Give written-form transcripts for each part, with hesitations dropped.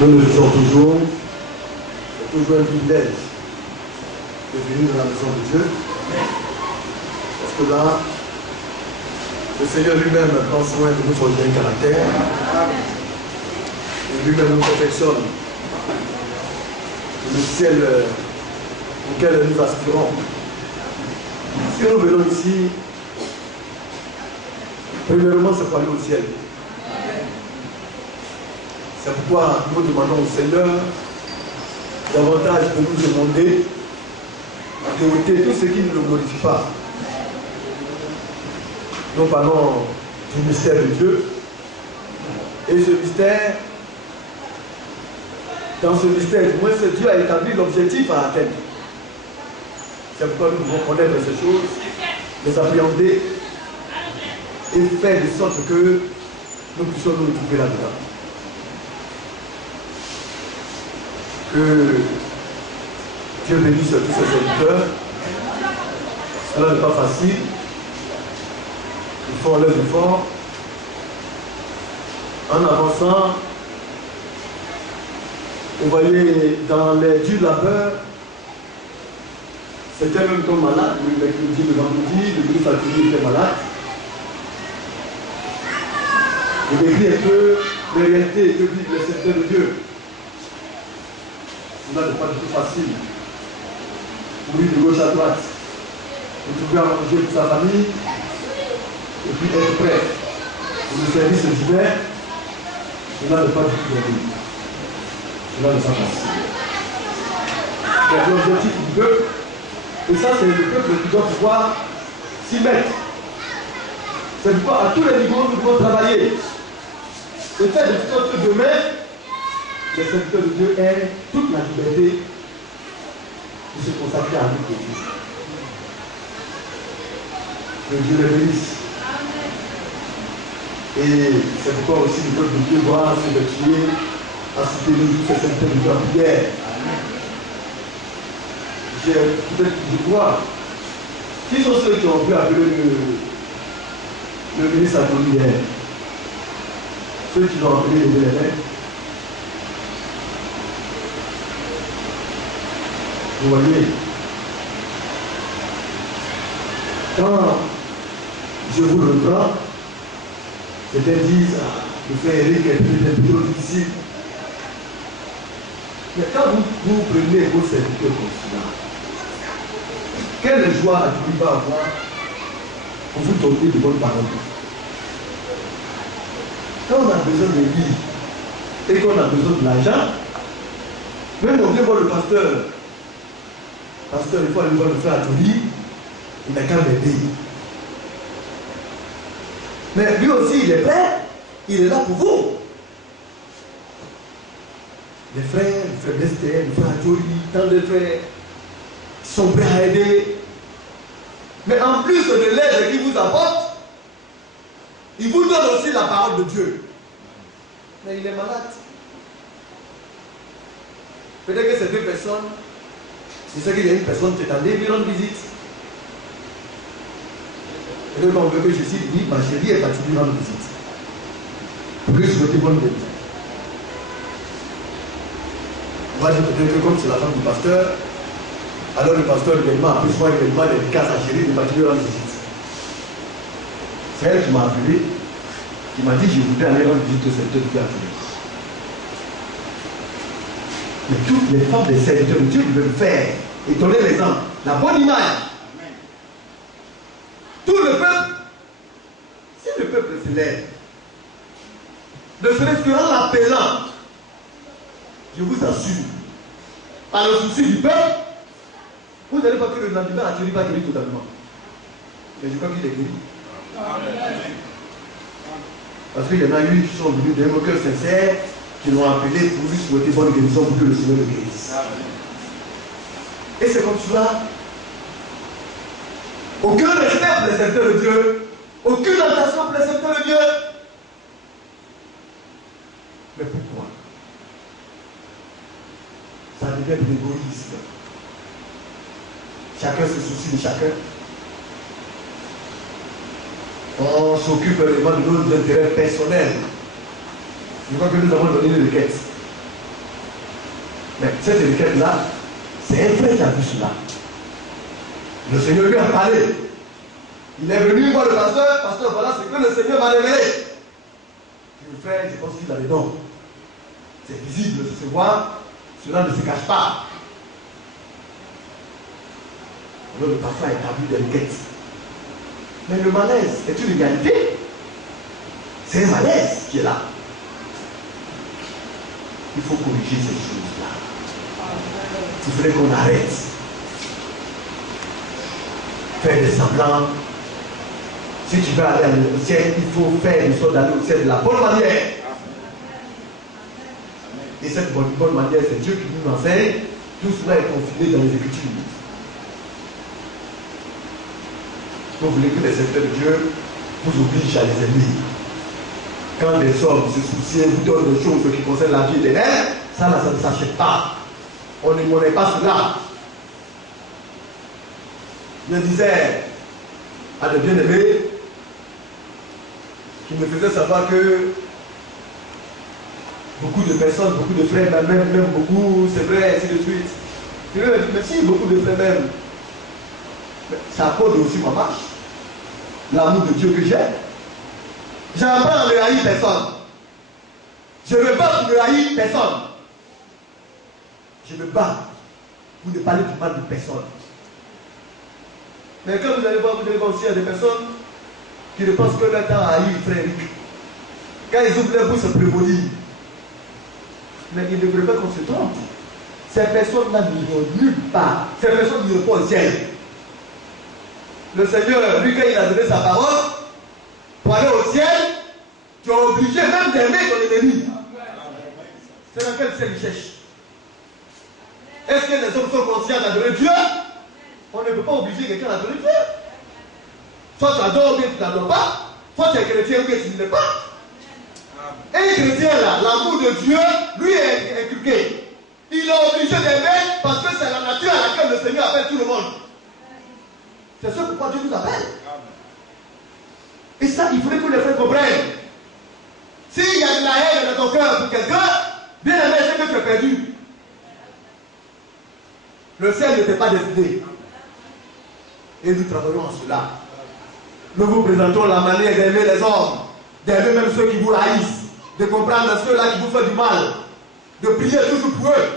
Nous le disons toujours, c'est toujours un privilège de venir dans la maison de Dieu. Parce que là, le Seigneur lui-même prend soin de nous forger un caractère. Et lui-même nous perfectionne le ciel auquel nous aspirons. Si nous venons ici, premièrement, c'est pour aller au ciel. C'est pourquoi nous demandons au Seigneur davantage de nous demander de ôter tout ce qui ne le glorifie pas. Nous parlons du mystère de Dieu. Et ce mystère, dans ce mystère, du moins, Dieu a établi l'objectif à atteindre. C'est pourquoi nous devons connaître ces choses, les appréhender et faire de sorte que nous puissions nous retrouver là-dedans. Que Dieu bénisse tous ses serviteurs. Cela n'est pas facile. Ils font leurs efforts. En avançant, vous voyez, dans les durs labeurs, c'était même comme malade, le mercredi, le vendredi, le ministre Atelier était malade. Il décrit un peu les réalités que vivent les serviteurs de Dieu. Cela n'est pas du tout facile. Courir de gauche à droite, pour trouver à manger pour sa famille, et puis être prêt pour le service d'hiver. Cela n'est pas du tout facile. Cela n'est pas facile. C'est l'objectif du peuple. Et ça, c'est le peuple qui doit pouvoir s'y mettre. C'est pourquoi à tous les niveaux, nous devons travailler. Et faire de sorte que demain, les serviteurs de Dieu aient toute la liberté de se consacrer à nous pour Dieu. Que Dieu les bénisse. Et c'est pourquoi aussi le peuple de Dieu doit se retrouver à soutenir tous ces serviteurs de Dieu en prière. Peut-être que je vois. Qui sont ceux qui ont pu appeler le ministre Atelier hier? Ceux qui l'ont appelé les élèves. Vous voyez, quand je vous le prends, certains disent de faire Eric est peut-être trop difficile. Mais quand vous prenez vos serviteurs comme cela, quelle joie Atelier va avoir pour vous donner de bonnes paroles? Quand on a besoin de vie et qu'on a besoin de l'argent, même on vient voir le pasteur. Pasteur, il faut aller voir le frère Atelier, il n'a qu'à m'aider. Mais lui aussi, il est prêt, il est là pour vous. Les frères Lester, le frère Atelier, tant de frères sont prêts à aider. Mais en plus de l'aide qu'il vous apporte, il vous donne aussi la parole de Dieu. Mais il est malade. Peut-être que ces deux personnes, c'est ça qu'il y a une personne qui est allée lui rendre visite. Et donc on veut que Jésus dit, ma chérie est partie lui rendre visite. Pour lui souhaiter bonne vie. On va dire peut-être que comme c'est la femme du pasteur, alors le pasteur également a pu voir également les cas à sa chérie de partir lui rendre visite. C'est elle qui m'a appelé, qui m'a dit je voudrais aller rendre visite au serviteur de Dieu. Mais toutes les femmes des serviteurs de Dieu veulent faire. Et et donner l'exemple, la bonne image. Tout le peuple, si le peuple se lève, ne serait-ce qu'en l'appelant, je vous assure, par le souci du peuple, vous n'allez pas que le lendemain n'a pas guéri totalement. Mais je crois qu'il est guéri. Parce qu'il y en a eu qui sont venus d'un cœur sincère, qui l'ont appelé pour lui souhaiter bonne guérison pour que le Seigneur le guérisse. Et c'est comme cela. Aucun respect pour les serviteurs de Dieu, aucune attention pour les serviteurs de Dieu. Mais pourquoi? Ça devient de l'égoïsme. Chacun se soucie de chacun. On s'occupe vraiment de nos intérêts personnels. Je crois que nous avons donné une requête. Mais cette requête-là, c'est un frère qui a vu cela. Le Seigneur lui a parlé. Il est venu voir le pasteur, pasteur, voilà ce que le Seigneur m'a révélé. Le frère, je pense qu'il a les dons. C'est visible, ça se voit, cela ne se cache pas. Alors le pasteur a établi des requêtes. Mais le malaise est une égalité. C'est un malaise qui est là. Il faut corriger ces choses-là. Il faudrait qu'on arrête. Faire des semblants. Si tu veux aller au ciel, il faut faire une sorte d'aller au ciel de la bonne manière. Et cette bonne manière, c'est Dieu qui nous enseigne. Tout cela est confiné dans les Écritures. Vous voulez que les serviteurs de Dieu vous obligent à les aimer. Quand les hommes se soucient, vous donnent des choses qui concernent la vie éternelle, ça ne s'achète pas. On ne monnaie pas cela. Je disais à des bien-aimés qui me faisaient savoir que beaucoup de personnes, beaucoup de frères, même beaucoup, c'est vrai, ainsi de suite. Je leur ai dit, mais si beaucoup de frères même, ça accorde aussi ma marche. L'amour de Dieu que j'ai. J'apprends à ne haïr personne. Je ne me bats pour ne haïr personne. Je me bats pour ne parler du mal de personne. Mais quand vous allez voir, vous allez voir aussi à des personnes qui ne pensent que leur temps à haïr frère Eric. Quand ils ouvrent leur bouche, c'est prémonier. Mais il ne devrait pas qu'on se trompe. Ces personnes-là n'iront nulle part. Ces personnes n'iront pas au ciel. Le Seigneur, lui, quand il a donné sa parole, pour aller au ciel, tu es obligé même d'aimer ton ennemi. C'est dans quel ciel il cherche? Est-ce que les hommes sont conscients d'adorer Dieu? On ne peut pas obliger quelqu'un à adorer Dieu. Soit tu adores ou bien tu n'adores pas. Soit tu es chrétien ou bien tu ne l'es pas. Et les chrétiens là, l'amour de Dieu, lui est inculqué. Il est obligé d'aimer parce que c'est la nature à laquelle le Seigneur appelle tout le monde. C'est ce pourquoi Dieu nous appelle. Et ça, il faudrait que les frères comprennent. S'il y a de la haine dans ton cœur pour quelqu'un, bien aimé, c'est que tu es perdu. Le ciel ne t'est pas destiné. Et nous travaillons en cela. Nous vous présentons la manière d'aimer les hommes, d'aimer même ceux qui vous haïssent, de comprendre ceux-là qui vous font du mal, de prier toujours pour eux.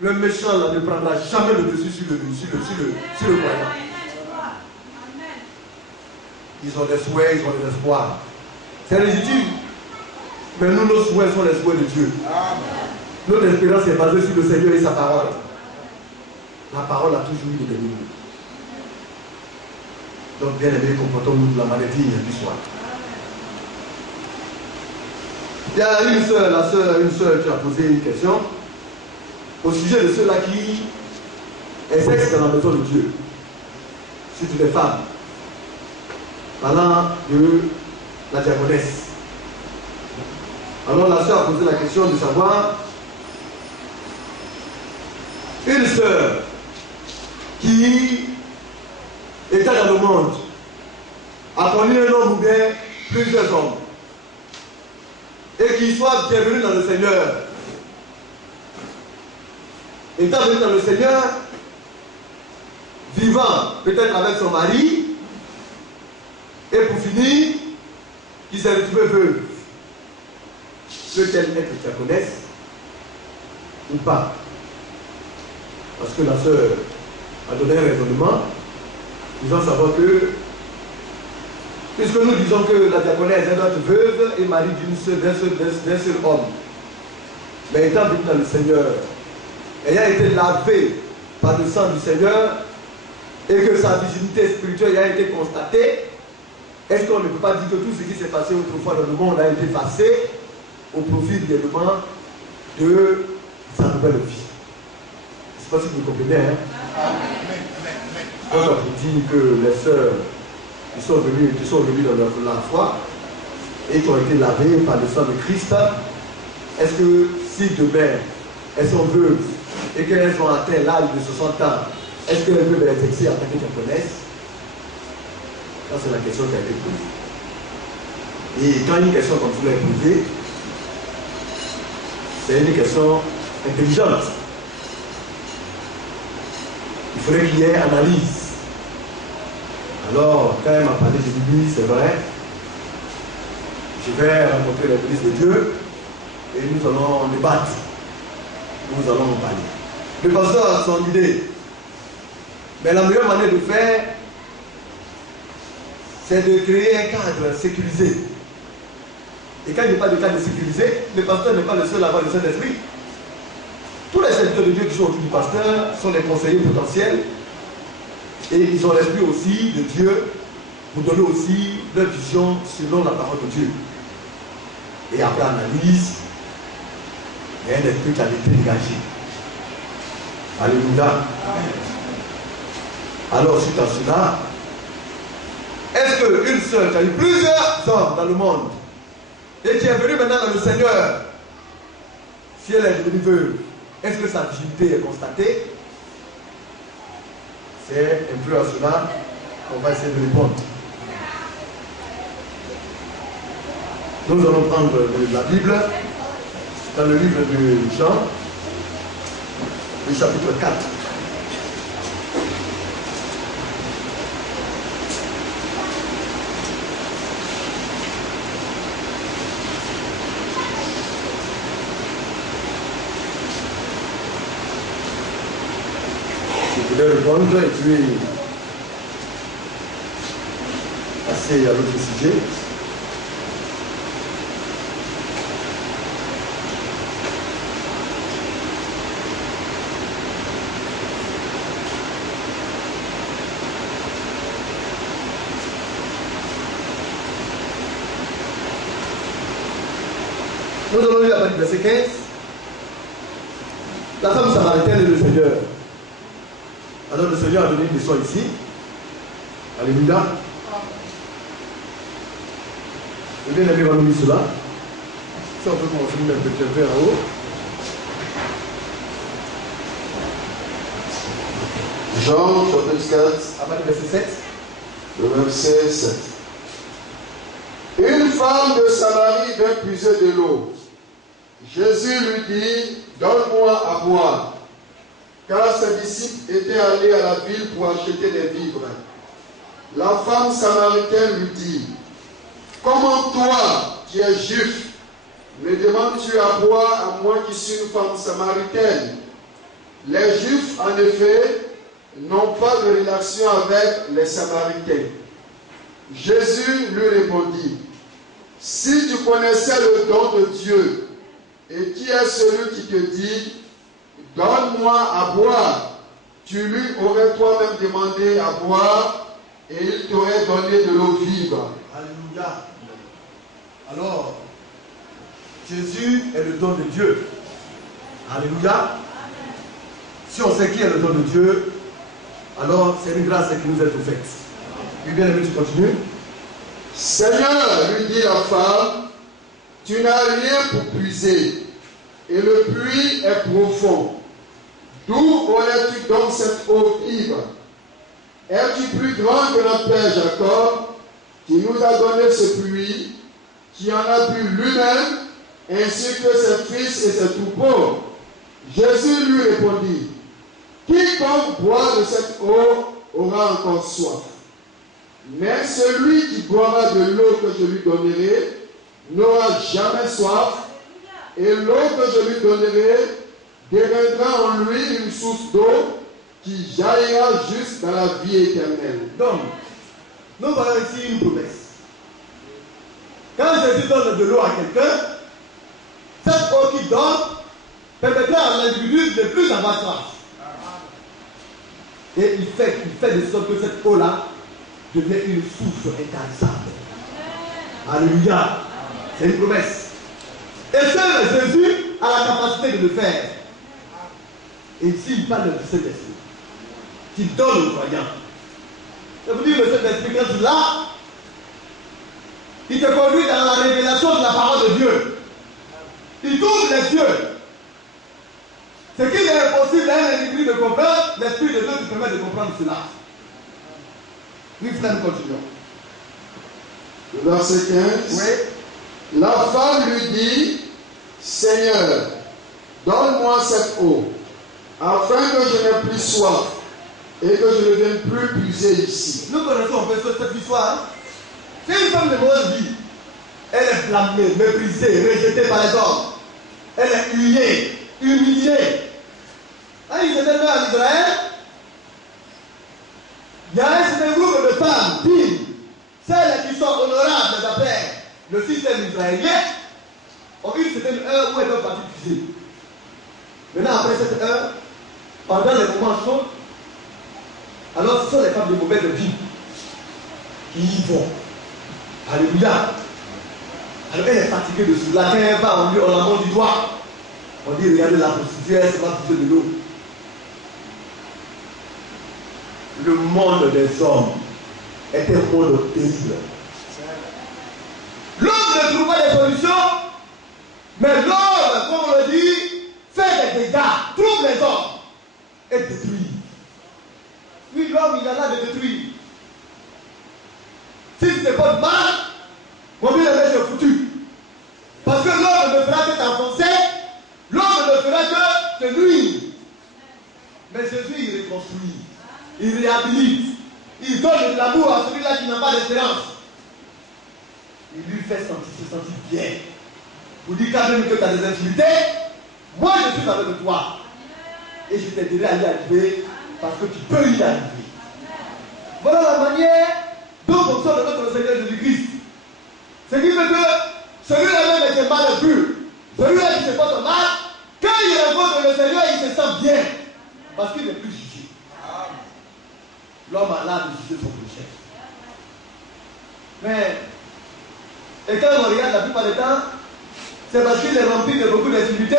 Le méchant là, ne prendra jamais le dessus sur le croyant. Ils ont des souhaits, ils ont des espoirs. C'est légitime. Mais nous, nos souhaits sont les souhaits de Dieu. Notre espérance est basée sur le Seigneur et sa parole. La parole a toujours eu de nous. Donc, bien aimé, comportons-nous de la maladie du soir. Il y a une sœur qui a posé une question au sujet de ceux-là qui exercent dans la maison de Dieu. Surtout les femmes. Parlant de la diaconesse. Alors la sœur a posé la question de savoir une sœur qui était dans le monde a connu un homme ou bien plusieurs hommes et qui soit bienvenu dans le Seigneur. Étant venu dans le Seigneur, vivant peut-être avec son mari, et pour finir, qui s'est retrouvé veuve. Peut-elle être diaconesse ou pas? Parce que la sœur a donné un raisonnement, disant savoir que, puisque nous disons que la diaconesse doit être veuve et mari d'un seul homme, mais étant venu dans le Seigneur, ayant été lavé par le sang du Seigneur, et que sa virginité spirituelle a été constatée, est-ce qu'on ne peut pas dire que tout ce qui s'est passé autrefois dans le monde a été passé au profit également de sa nouvelle vie? Je ne sais pas si vous comprenez. Hein? On va vous dire que les sœurs qui sont venues dans la foi et qui ont été lavées par le sang de Christ, est-ce que si demain elles sont veuves et qu'elles ont atteint l'âge de 60 ans, est-ce qu'elles peuvent exercer en tant que diaconesse? Ça, c'est la question qui a été posée. Et quand une question comme cela est posée, c'est une question intelligente. Il faudrait qu'il y ait analyse. Alors, quand elle m'a parlé de lui, c'est vrai, je vais rencontrer l'Église de Dieu et nous allons débattre. Nous allons en parler. Le pasteur a son idée. Mais la meilleure manière de faire, c'est de créer un cadre sécurisé. Et quand il n'y a pas de cadre sécurisé, le pasteur n'est pas le seul à avoir le Saint-Esprit. Tous les serviteurs de Dieu qui sont autour du pasteur sont des conseillers potentiels et ils ont l'esprit aussi de Dieu pour donner aussi leur vision selon la parole de Dieu. Et après analyse, il y a un esprit qui a été dégagé. Alléluia. Alors, suite à cela, est-ce qu'une seule qui a eu plusieurs hommes dans le monde et qui est venue maintenant dans le Seigneur, si elle est devenue veuve, est-ce que sa virginité est constatée? C'est un peu à cela qu'on va essayer de répondre. Nous allons prendre la Bible dans le livre de Jean, le chapitre 4. Je vais répondre et puis passer à l'autre sujet. Nous allons lire à partir du verset 15. La femme samaritaine et le Seigneur. Alors le Seigneur a donné une leçon ici. Alléluia. Je vais bien aimer nous lire cela. Si on peut commencer un petit peu en haut. Jean chapitre 4. À partir du verset 7. Le verset 7. Une femme de Samarie vint puiser de l'eau. Jésus lui dit, donne-moi à boire. Car ses disciples étaient allés à la ville pour acheter des vivres. La femme samaritaine lui dit, comment toi, qui es juif, me demandes-tu à boire à moi qui suis une femme samaritaine? Les Juifs, en effet, n'ont pas de relation avec les Samaritains. Jésus lui répondit, si tu connaissais le don de Dieu, et qui est celui qui te dit, donne-moi à boire, tu lui aurais toi-même demandé à boire, et il t'aurait donné de l'eau vive. Alléluia. Alors, Jésus est le don de Dieu. Alléluia. Si on sait qui est le don de Dieu, alors c'est une grâce qui nous est faite. Puis bien aimé, tu continues. Seigneur, lui dit la femme, tu n'as rien pour puiser, et le puits est profond. D'où aurais-tu donc cette eau vive? Es-tu plus grand que notre père Jacob, qui nous a donné ce puits, qui en a bu lui-même, ainsi que ses fils et ses troupeaux? Jésus lui répondit, quiconque boit de cette eau aura encore soif. Mais celui qui boira de l'eau que je lui donnerai n'aura jamais soif, et l'eau que je lui donnerai deviendra en lui une source d'eau qui jaillira juste dans la vie éternelle. Donc, nous voyons ici une promesse. Quand Jésus donne de l'eau à quelqu'un, cette eau qu'il donne permettra à l'individu de plus avoir soif. Et il fait de sorte que cette eau-là devient une source intarissable. Alléluia. C'est une promesse. Et seul Jésus a la capacité de le faire. Et s'il parle de Saint-Esprit, qu'il donne aux croyants. Je vous dis, le Saint-Esprit, quand il l'a, il te conduit dans la révélation de la parole de Dieu. Il t'ouvre les yeux. Ce qu'il est impossible à un individu de comprendre, l'Esprit de Dieu te permet de comprendre cela. Oui, frère, nous continuons. Le verset 15. Oui. La femme lui dit, Seigneur, donne-moi cette eau, afin que je n'ai plus soif et que je ne vienne plus puiser ici. Nous connaissons un peu cette histoire. C'est une femme de mauvaise vie. Elle est blâmée, méprisée, rejetée par les hommes. Elle est huillée, humiliée. Quand ils étaient venus en Israël, il y a un certain groupe de femmes dignes, celles qui sont honorables d'après le système israélien, ont eu une certaine heure où elles peuvent partir puiser. Maintenant, après cette heure, pendant les moments chauds, alors ce sont les femmes de mauvaise vie qui y vont. Alléluia. Alors elle est fatiguée de cela. Quand elle va, on la montre du doigt. On dit, regardez la prostituée, elle se va puiser de l'eau. Le monde des hommes est un monde terrible. L'homme ne trouve pas des solutions, mais l'homme, comme on le dit, fait des dégâts, trouve les hommes et détruit. Oui, l'homme, il a là de détruire. Si ce n'est pas de mal, mon bien aimé, c'est foutu. Parce que l'homme ne fera que t'enfoncer, l'homme ne fera que te nuire. Mais Jésus, il reconstruit, il réhabilite, il donne de l'amour à celui-là qui n'a pas d'espérance. Il lui fait se sentir bien. Pour dire quand même que tu as des infinités, moi je suis avec toi. Et je t'aiderai à y arriver parce que tu peux y arriver. Voilà la manière dont fonctionne notre Seigneur Jésus-Christ. Ce qui fait que celui-là même est mal pur. Celui-là qui se porte mal, quand il rencontre le Seigneur, il se sent bien. Parce qu'il n'est plus jugé. L'homme a l'âme de juger son péché. Mais, et quand on regarde la plupart du temps, c'est parce qu'il est rempli de beaucoup d'intimité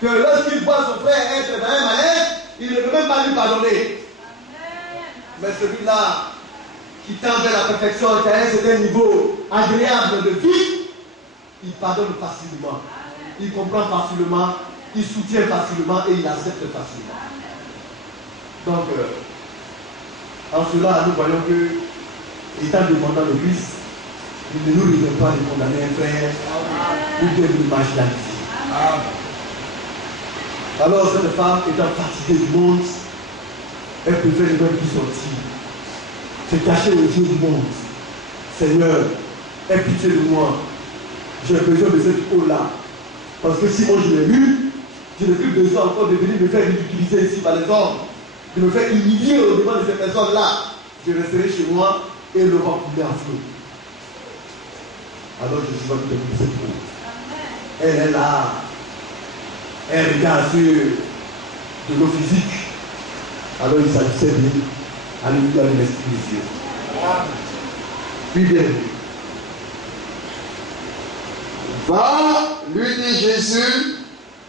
que lorsqu'il voit son frère être dans un malaise, il ne peut même pas lui pardonner. Mais celui-là, qui tend vers la perfection, qui a un certain niveau agréable de vie, il pardonne facilement, il comprend facilement, il soutient facilement et il accepte facilement. Donc, en cela, nous voyons que, étant demandant le Christ, il ne nous réserve pas de condamner un frère ou de nous marginaliser. Alors, cette femme étant fatiguée du monde, elle préfère ne même plus sortir. Se cacher aux yeux du monde. Seigneur, aie pitié de moi. J'ai besoin de cette eau-là. Parce que si moi je l'ai lu, je n'ai plus besoin encore de venir me faire ridiculiser ici par les hommes, de me faire humilier au devant de ces personnes-là. Je resterai chez moi et le vent couler en flot. Alors je suis venu de cette eau. Elle est là. Elle regarde sur de l'eau physique. Alors il s'agissait de alléluia de l'esprit de Dieu. Puis bien. Va, lui dit Jésus,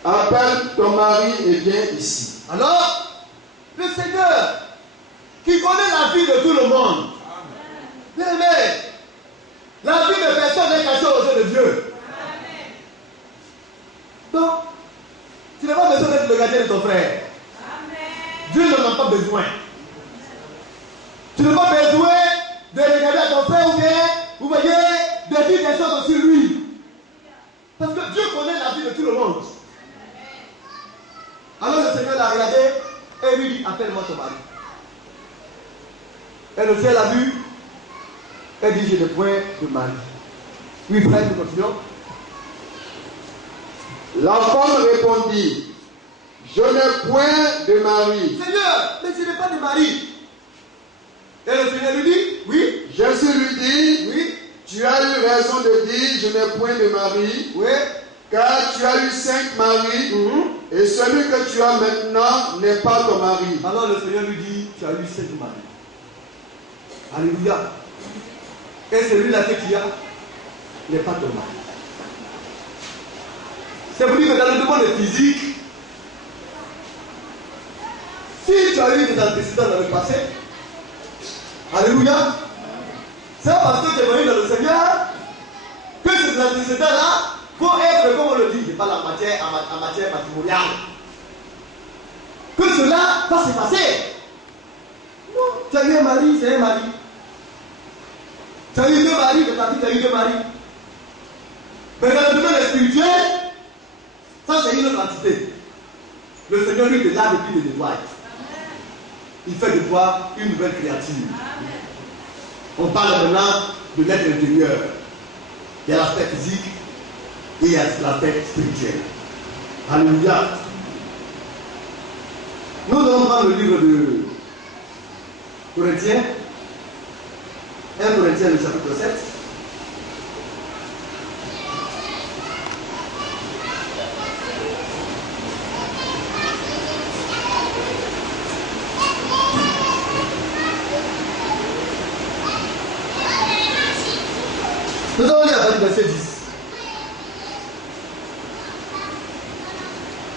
appelle ton mari et viens ici. Alors, le Seigneur, qui connaît la vie de tout le monde, bien aimé, la vie de personne est cachée aux yeux de Dieu. Donc, tu n'as pas besoin d'être le gardien de ton frère. Dieu n'en a pas besoin. Tu n'as pas besoin de regarder à ton frère ou bien, vous voyez, de dire des choses sur lui. Parce que Dieu connaît la vie de tout le monde. Alors le Seigneur l'a regardé et lui dit, appelle-moi ton mari. Et le ciel a vu, et dit, je n'ai point de mari. Oui, frère, nous continuons. La femme répondit, je n'ai point de mari. Seigneur, mais je n'ai pas de mari. Et le Seigneur lui dit, oui. Jésus lui dit, Oui. tu as eu raison de dire, je n'ai point de mari, Oui. car tu as eu 5 maris, et celui que tu as maintenant n'est pas ton mari. Alors le Seigneur lui dit, tu as eu 5 maris. Alléluia. Et celui-là que tu as n'est pas ton mari. C'est pour dire que dans le domaine physique, si tu as eu des antécédents dans le passé, alléluia, c'est parce que tu es venu dans le Seigneur que ces antécédents-là vont être, comme on le dit, je parle en matière matrimoniale, que cela va se passer. Non, tu as eu un mari, c'est un mari. Tu as eu 2 maris, de ta vie, tu as eu 2 maris. Mais dans le domaine spirituel, ça c'est une autre entité. Le Seigneur lui est là depuis le nettoyage. Il fait de toi une nouvelle créature. On parle maintenant de l'être intérieur. Il y a l'aspect physique et il y a l'aspect spirituel. Alléluia. Nous allons prendre le livre de Corinthiens. 1 Corinthiens, le chapitre 7. Nous allons lire à partir du verset 10.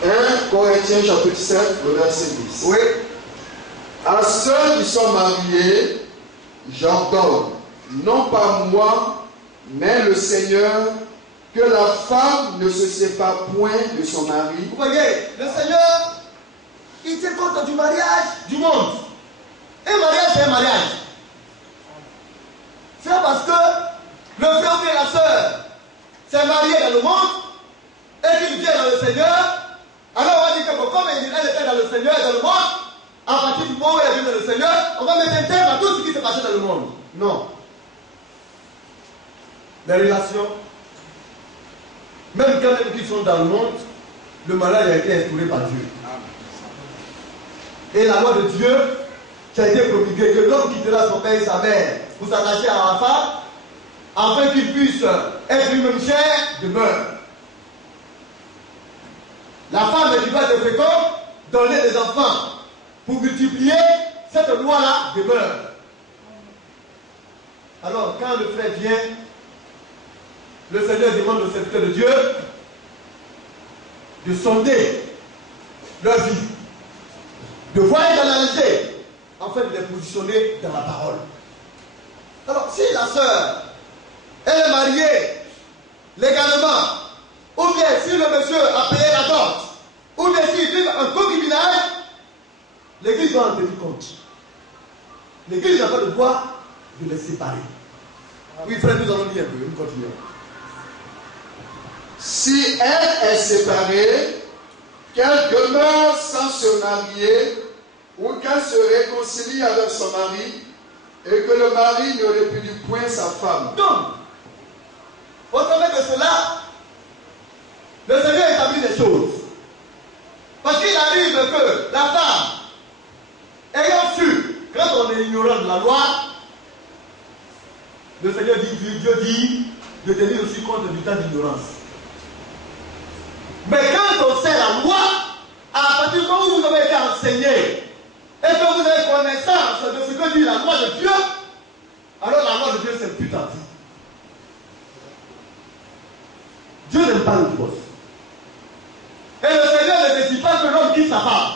1 Corinthiens chapitre 7, le verset 10. Oui. À ceux qui sont mariés, j'ordonne, non pas moi, mais le Seigneur, que la femme ne se sépare point de son mari. Vous voyez, le Seigneur, il tient compte du mariage du monde. Un mariage, c'est un mariage. C'est parce que le frère et la sœur s'est marié dans le monde et qu'il vient dans le Seigneur. Alors on va dire que comme elle était dans le Seigneur et dans le monde, à partir du moment où elle est venue dans le Seigneur, on va mettre un terme à tout ce qui s'est passé dans le monde. Non. Les relations, même quand même qu'ils sont dans le monde, le mariage a été instauré par Dieu. Et la loi de Dieu qui a été promulguée, que l'homme quittera son père et sa mère pour s'attacher à la femme, afin qu'ils puissent être une même chair, demeure. La femme qui va être féconde, donner des enfants pour multiplier, cette loi-là demeure. Alors, quand le frère vient, le Seigneur demande aux serviteurs de Dieu de sonder leur vie, de voir et d'analyser, afin de les positionner dans la parole. Alors, si la sœur, elle est mariée légalement, ou bien si le monsieur a payé la dot, ou bien s'il vit un concubinage, l'Église doit en tenir compte. L'Église n'a pas le droit de les séparer. Oui, frère, nous allons lire un peu, nous continuons. Si elle est séparée, qu'elle demeure sans se marier, ou qu'elle se réconcilie avec son mari, et que le mari ne répudie point sa femme. Donc, au travers de cela, le Seigneur établit des choses. Parce qu'il arrive que la femme, ayant su, quand on est ignorant de la loi, le Seigneur dit, Dieu dit de tenir aussi compte du temps d'ignorance. Mais quand on sait la loi, à partir du moment où vous avez été enseigné, et que vous avez connaissance de ce que dit la loi de Dieu, alors la loi de Dieu s'impute à vous. Dieu n'aime pas le divorce. Et le Seigneur ne décide pas que l'homme quitte sa femme.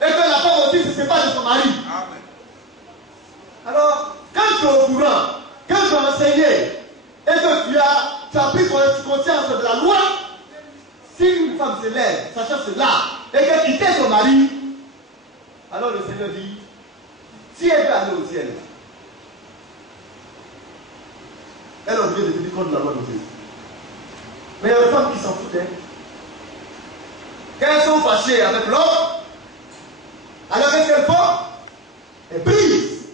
Et que la femme aussi se sépare de son mari. Alors, quand tu es au courant, quand tu as enseigné, et que tu as pris conscience de la loi, si une femme se lève, sachant cela, et qu'elle quitte son mari, alors le Seigneur dit, si elle veut aller au ciel, elle a oublié de tenir compte de la loi de Dieu. Mais il y a des femmes qui s'en foutent. Quand elles sont fâchées avec l'homme, alors qu'est-ce qu'elles font? Elles brisent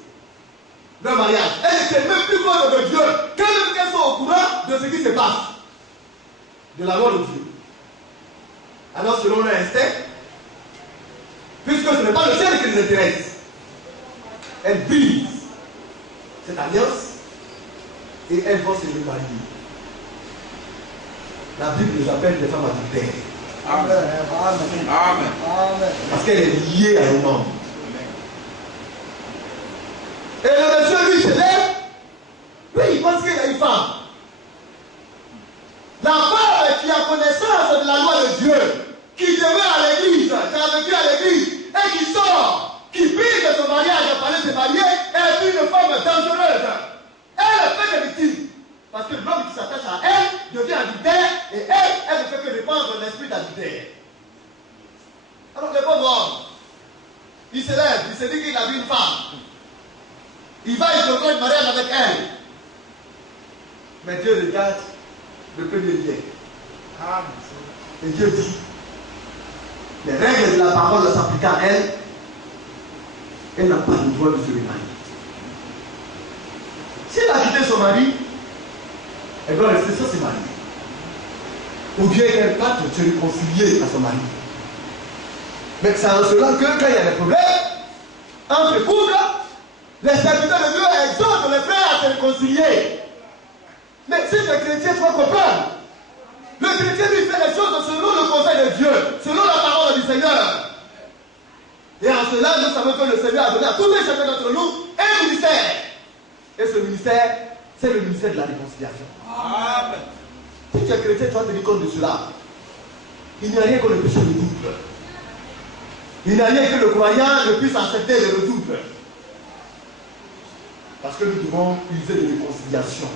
leur mariage. Elles ne tiennent même plus compte de Dieu, quand même qu'elles sont au courant de ce qui se passe, de la loi de Dieu. Alors selon leur instinct, Puisque ce n'est pas le ciel qui les intéresse. Elles brisent cette alliance et elles vont se remarier. La Bible les appelle des femmes adultères. Amen. Amen. Amen. Parce qu'elle est liée à un homme. Et le monsieur lui se lève. Lui il pense qu'il a une femme. La femme qui a connaissance de la loi de Dieu, qui demeure à l'église, qui a vécu à l'église, et qui sort, qui prie de son mariage, à parler de se marier, est une femme dangereuse. Elle fait des victimes. Parce que l'homme qui s'attache à elle devient adultère, et elle ne fait que répandre l'esprit d'adultère. Alors le pauvre homme, il se lève, il se dit qu'il a vu une femme. Il va y contraire le mariage avec elle. Mais Dieu regarde le premier lien. Et Dieu dit, les règles de la parole s'appliquent à elle, elle n'a pas le droit de se remarier. Si elle a quitté son mari, elle doit rester sans se marier. Ou bien qu'elle parte se réconcilier à son mari. Mais c'est en cela que quand il y a des problèmes entre couples, les serviteurs de Dieu exhortent les frères à se réconcilier. Mais si le chrétien doit comprendre, le chrétien lui fait les choses selon le conseil de Dieu, selon la parole du Seigneur. Et en cela, nous savons que le Seigneur a donné à tous les chacun d'entre nous un ministère. Et ce ministère, c'est le ministère de la réconciliation. Amen. Si tu es chrétien, tu vas tenir compte de cela. Il n'y a rien que le péché de double. Il n'y a rien que le croyant ne puisse accepter le double. Parce que nous devons user de réconciliation.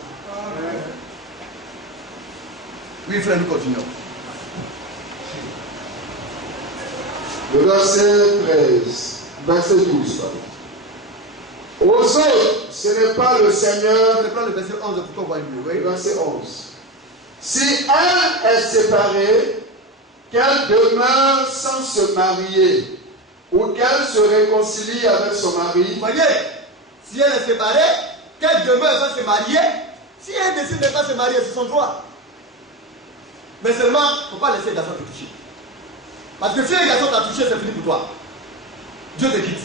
Oui, frère, nous continuons. Le verset 13, verset 12. Aux autres, ce n'est pas le Seigneur. Je vais prendre le verset 11 pour qu'on voit mieux. Oui. Verset 11. Si elle est séparée, qu'elle demeure sans se marier, ou qu'elle se réconcilie avec son mari. Vous voyez, si elle est séparée, qu'elle demeure sans se marier. Si elle décide de ne pas se marier, c'est son droit. Mais seulement, il ne faut pas laisser le garçon te toucher. Parce que si le garçon t'a touché, c'est fini pour toi. Dieu te quitte.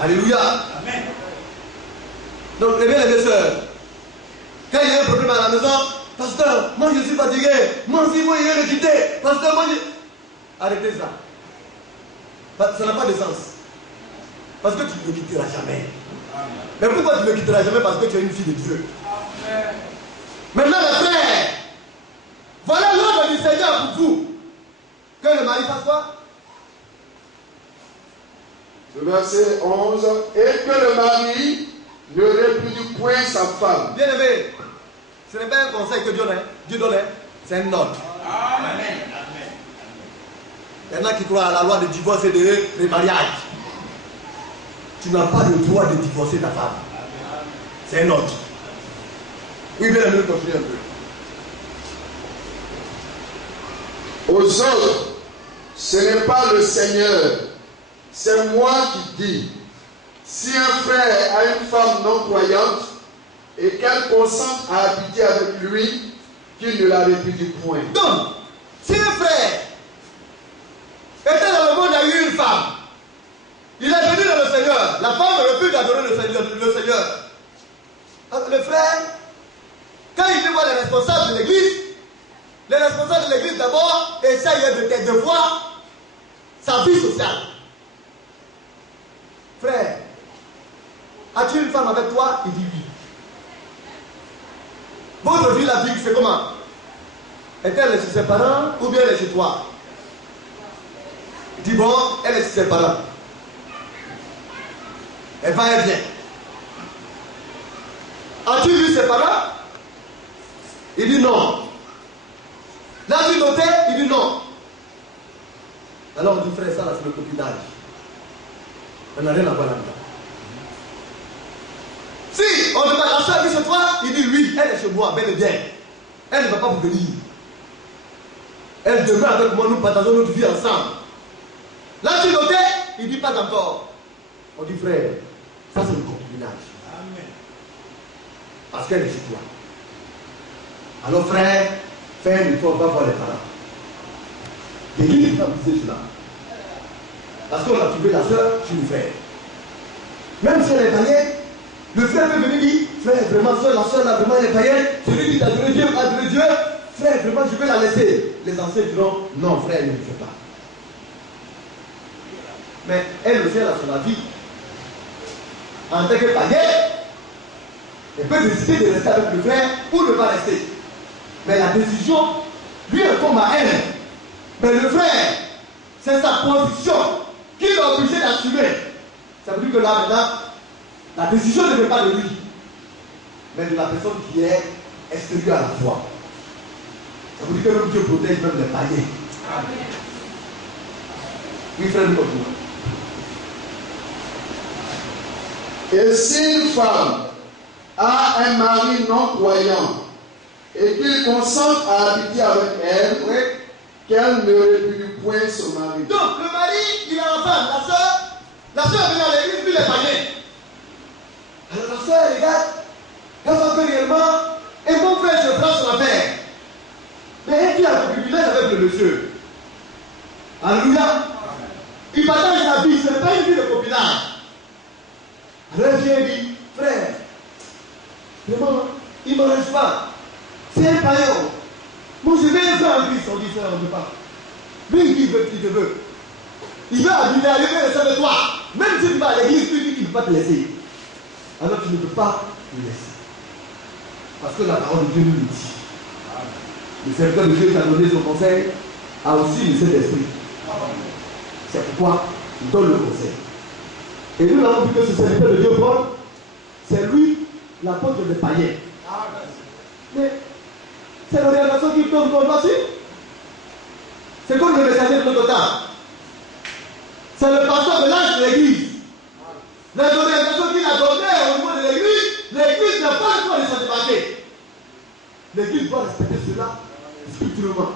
Alléluia. Amen. Donc, les bien, les sœurs, quand il y a un problème à la maison, pasteur, moi je suis fatigué, moi aussi, moi il vient de quitter, pasteur, moi je... Arrêtez ça. Ça n'a pas de sens. Parce que tu ne le quitteras jamais. Amen. Mais pourquoi tu ne le quitteras jamais? Parce que tu es une fille de Dieu. Amen. Maintenant, les frères, voilà l'ordre du Seigneur pour vous. Que le mari fasse quoi? Le verset 11. Et que le mari ne répudie point sa femme. Bien aimé, ce n'est pas un conseil que Dieu donne, c'est un ordre. Amen. Il y en a qui croient à la loi de divorce et de mariage. Tu n'as pas le droit de divorcer ta femme. C'est un ordre. Oui, bien aimé, continuez un peu. Aux autres, ce n'est pas le Seigneur, c'est moi qui dis. Si un frère a une femme non croyante et qu'elle consente à habiter avec lui, qu'il ne la répudie point. Donc, si un frère était dans le monde, il a eu une femme, il est venu dans le Seigneur, la femme refuse d'adorer le Seigneur. Alors, le frère, quand il voit les responsables de l'église, les responsables de l'église d'abord essayent de voir sa vie sociale. Frère, as-tu une femme avec toi? Il dit oui. Votre vie, la vie, c'est comment? Est-elle chez ses parents ou bien elle est chez toi? Il dit bon, elle est chez ses parents. Elle va, elle vient. As-tu vu ses parents? Il dit non. L'as-tu noté? Il dit non. Alors on dit frère, ça là c'est le copinage. On n'a rien à voir là-dedans. Si on demande la soeur vit chez toi, il dit oui, elle est chez moi, bel et bien. Elle ne va pas vous venir. Elle demeure avec moi, nous partageons notre vie ensemble. L'as-tu noté? Il dit pas encore. On dit frère, ça c'est le concubinage. Amen. Parce qu'elle est chez toi. Alors frère, fais un effort, va voir les parents. L'église va briser cela. Parce qu'on a trouvé la soeur chez le frère. Même si elle est païenne, le frère peut venir dire, frère, vraiment, soeur, la soeur là, vraiment, elle est païenne. Celui qui adore Dieu, adore Dieu. Frère, vraiment, je vais la laisser. Les anciens diront, non, frère, elle ne le fait pas. Mais elle aussi, elle a son avis. En tant que païenne, elle peut décider de rester avec le frère ou ne pas rester. Mais la décision, lui, elle tombe à elle. Mais le frère, c'est sa position qu'il est obligé d'assumer. Ça veut dire que là, maintenant, la décision ne vient pas de lui, mais de la personne qui est extérieure à la foi. Ça veut dire que même Dieu protège même les païens. Amen. Oui, frère, nous continuons. Et si une femme a un mari non croyant et qu'il consente à habiter avec elle, oui, qu'elle ne répunie point son mari. Donc, le mari, il a la femme, la soeur vient à l'église, puis les païens. Alors la soeur, regarde, elle va faire réellement, et mon frère se prend sur la terre. Mais elle qui a le privilège avec le monsieur. Alléluia. Il partage la vie, ce n'est pas une vie de copinage. Alors elle vient et dit, frère, vraiment, il ne me reste pas. C'est un païen. Moi je vais faire un Christ, on dit frère, on ne veut pas. Lui il veut, il te veut. Il veut habiter, il veut rester avec toi. Même si tu vas à l'église, tu dis qu'il ne peut pas te laisser. Alors tu ne peux pas le laisser. Parce que la parole de Dieu nous le dit. Le serviteur de Dieu qui a donné son conseil a aussi le Saint-Esprit. C'est pourquoi il donne le conseil. Et nous l'avons vu que ce serviteur de Dieu, Paul, c'est lui l'apôtre des païens. Mais c'est l'orientation qui donne ton passé. C'est comme le messager de notre temps. C'est le pasteur de l'âge de l'église. Les orientations qu'il a données au niveau de l'église n'a pas le droit de s'en débarquer. L'église doit respecter cela strictement.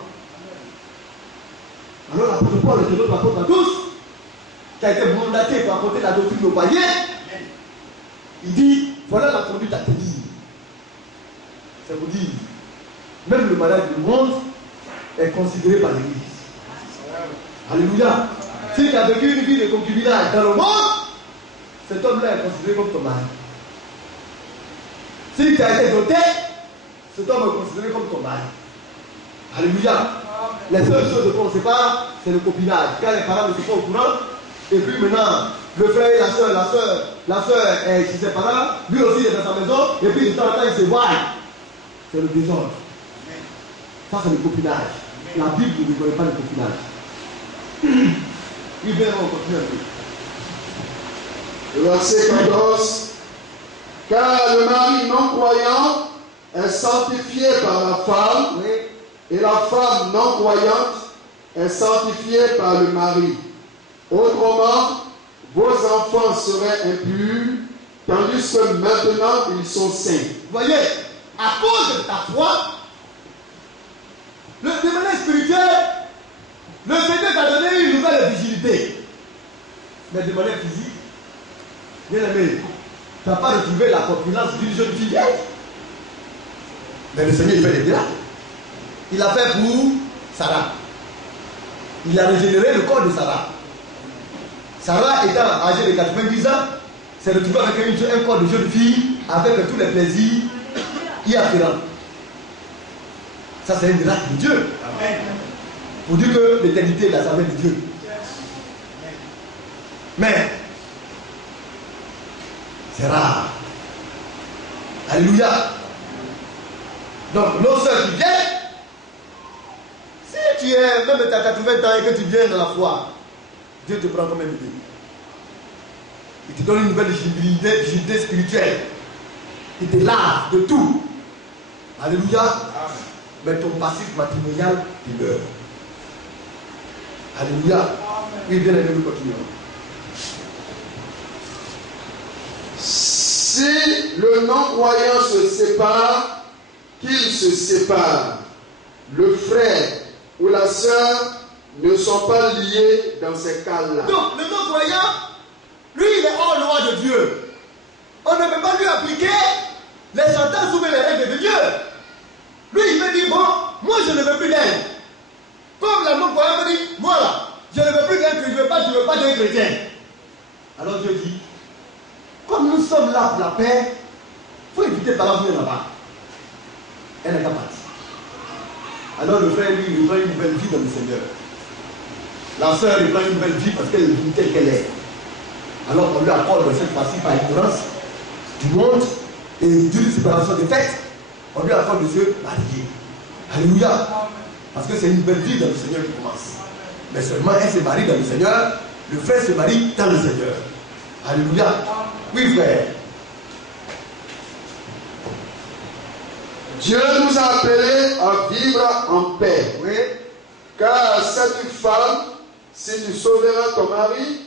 Alors l'apôtre Paul est notre apôtre à tous, qui a été mandaté pour apporter la doctrine aux païens. Il dit, voilà la conduite à tenir. Ça vous dit, même le mariage du monde est considéré par l'église. Alléluia. Si tu as vécu une vie de concubinage dans le monde, cet homme-là est considéré comme ton mari. Si tu as été doté, cet homme est considéré comme ton mari. Alléluia. Les seules choses qu'on ne sait pas, c'est le copinage. Quand les parents ne sont pas au courant, et puis maintenant, le frère et la soeur est chez ses parents, lui aussi est dans sa maison, et puis de temps en temps il se voit. C'est le désordre. Ça c'est le copinage. La Bible ne connaît pas le copinage. Il vient, on continue un peu. Le verset 14. Car le mari non croyant est sanctifié par la femme, Oui. et la femme non croyante est sanctifiée par le mari. Autrement, vos enfants seraient impurs, tandis que maintenant ils sont saints. Vous voyez, à cause de ta foi, de manière spirituelle, le Seigneur t'a donné une nouvelle vigilité. Mais de manière physique, bien aimé, tu n'as pas retrouvé la corpulence d'une jeune fille. Mais le Seigneur, il fait des miracles. Il a fait pour Sarah. Il a régénéré le corps de Sarah. Sarah, étant âgée de 90 ans, s'est retrouvée avec un corps de jeune fille, avec tous les plaisirs y afférents. Ça, c'est un miracle de Dieu. Amen. Pour dire que l'éternité est la saveur de Dieu. Mais, c'est rare. Alléluia. Donc, nos soeurs qui viennent, si tu es, même tu as 80 ans et que tu viens dans la foi, Dieu te prend comme un bébé. Il te donne une nouvelle vigilité spirituelle. Il te lave de tout. Alléluia. Amen. Mais ton passif matrimonial, il meurt. Alléluia. Amen. Oui, bien aimé, nous continuons. Si le non-croyant se sépare, qu'il se sépare. Le frère ou la sœur ne sont pas liés dans ces cas-là. Donc, le non-croyant, lui, il est hors loi de Dieu. On ne peut pas lui appliquer les sentences ou les règles de Dieu. Lui, il me dit, bon, moi, je ne veux plus d'elle. Comme la non-croyant me dit, moi là, je ne veux plus d'elle, je ne veux pas d'elle chrétien. Alors Dieu dit, comme nous sommes là pour la paix, il faut éviter par là venir là-bas. Elle n'est pas partie. Alors le frère, lui, il prend une nouvelle vie dans le Seigneur. La sœur, il prend une nouvelle vie parce qu'elle est venue telle qu'elle est. Alors on lui accorde cette fois-ci par ignorance du monde et d'une séparation des fêtes, on lui accorde de se marier. Alléluia. Parce que c'est une belle vie dans le Seigneur qui commence. Mais seulement elle se marie dans le Seigneur, le frère se marie dans le Seigneur. Alléluia. Oui, frère. Dieu nous a appelés à vivre en paix. Oui. Car cette femme, si tu sauveras ton mari,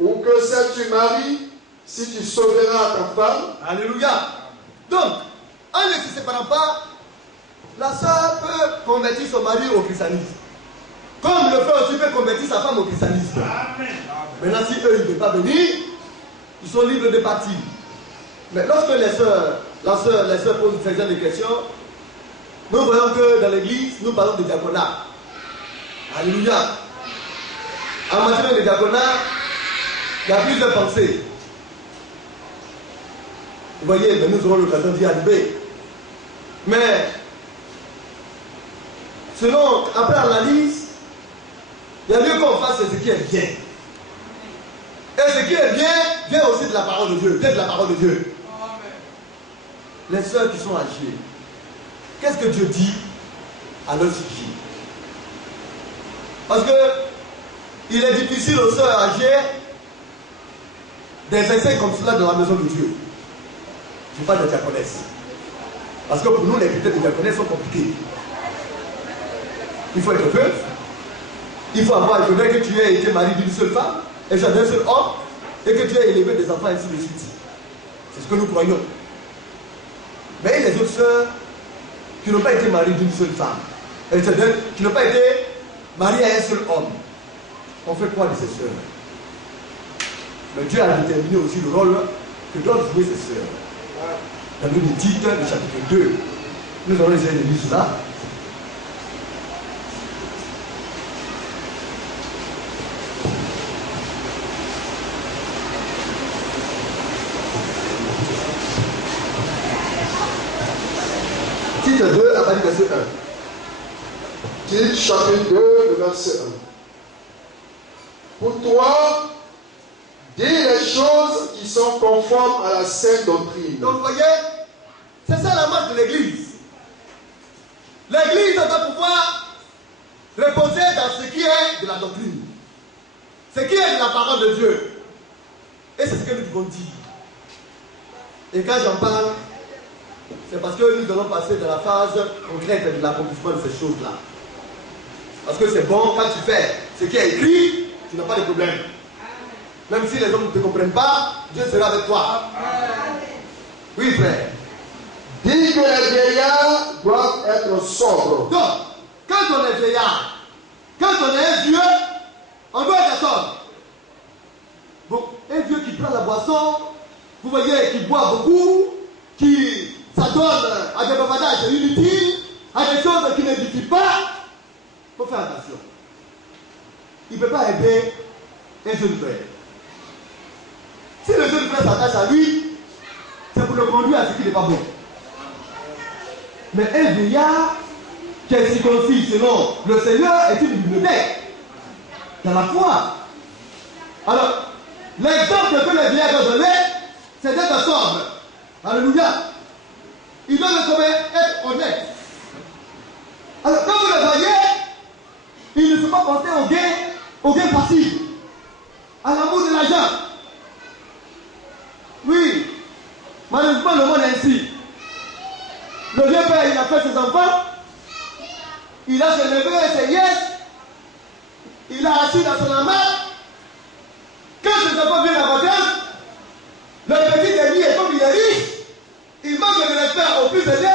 ou que si tu maries, si tu sauveras ta femme. Alléluia. Donc, en ne se séparant pas, la sœur peut convertir son mari au christianisme. Comme le frère aussi peut convertir sa femme au christianisme. Amen. Maintenant, si eux, ils ne peuvent pas venir, ils sont libres de partir. Mais lorsque les sœurs posent ce genre de questions, nous voyons que dans l'église, nous parlons de diaconat. Alléluia. En matière de diaconat, il y a plusieurs pensées. Vous voyez, ben nous aurons l'occasion d'y arriver. Mais, selon, après l'analyse, il y a lieu qu'on fasse ce qui est bien. Et ce qui est bien vient aussi de la parole de Dieu, vient de la parole de Dieu. Les sœurs qui sont âgées, qu'est-ce que Dieu dit à leur sujet? Parce que il est difficile aux sœurs âgées d'exercer comme cela dans la maison de Dieu. Je parle de diaconesse. Parce que pour nous, les critères de diaconesse sont compliqués. Il faut être veuve. Il faut avoir, il faudrait que tu aies été marié d'une seule femme, et d'un seul homme, et que tu aies élevé des enfants, ainsi de suite. C'est ce que nous croyons. Mais il y a les autres sœurs qui n'ont pas été mariées d'une seule femme, et qui n'ont pas été mariées à un seul homme. On fait quoi de ces sœurs? Mais Dieu a déterminé aussi le rôle que doivent jouer ces sœurs. Dans le titre du chapitre 2, nous allons essayer de lire cela. Titre 2, à partir du verset 1. Titre chapitre 2, le verset 1. Pour toi, dis les choses qui sont conformes à la saine doctrine. Donc vous voyez, c'est ça la marche de l'église. L'église doit pouvoir reposer dans ce qui est de la doctrine, ce qui est de la parole de Dieu. Et c'est ce que nous devons dire. Et quand j'en parle, c'est parce que nous allons passer dans la phase concrète de l'accomplissement de ces choses-là. Parce que c'est bon, quand tu fais ce qui est écrit, tu n'as pas de problème. Même si les hommes ne te comprennent pas, Dieu sera avec toi. Oui, frère. Dis que les vieillards doivent être sobres. Donc, quand on est vieillard, quand on est un vieux, on doit être sobre. Bon, un vieux qui prend la boisson, vous voyez, qui boit beaucoup, qui s'adonne à des bavadages inutiles, à des choses qui n'édifient pas, il faut faire attention. Il ne peut pas aider un jeune frère. Si le jeune frère s'attache à lui, c'est pour le conduire à ce qui n'est pas bon. Mais un vieillard qui est circoncis selon le Seigneur est une bibliothèque dans la foi. Alors, l'exemple que les vieillards doivent donner, c'est d'être sobre. Alléluia. Ils doivent être honnêtes. Alors, quand vous le voyez, ils ne sont pas portés au gain passif, à l'amour de l'argent. Oui, malheureusement, le monde est ainsi. Le vieux père, il a fait ses enfants, il a ses neveux et ses nièces, il a assis dans son amas. Quand ses enfants viennent à vacances, le petit ami est comme il est riche, il manque de respect au plus aisé,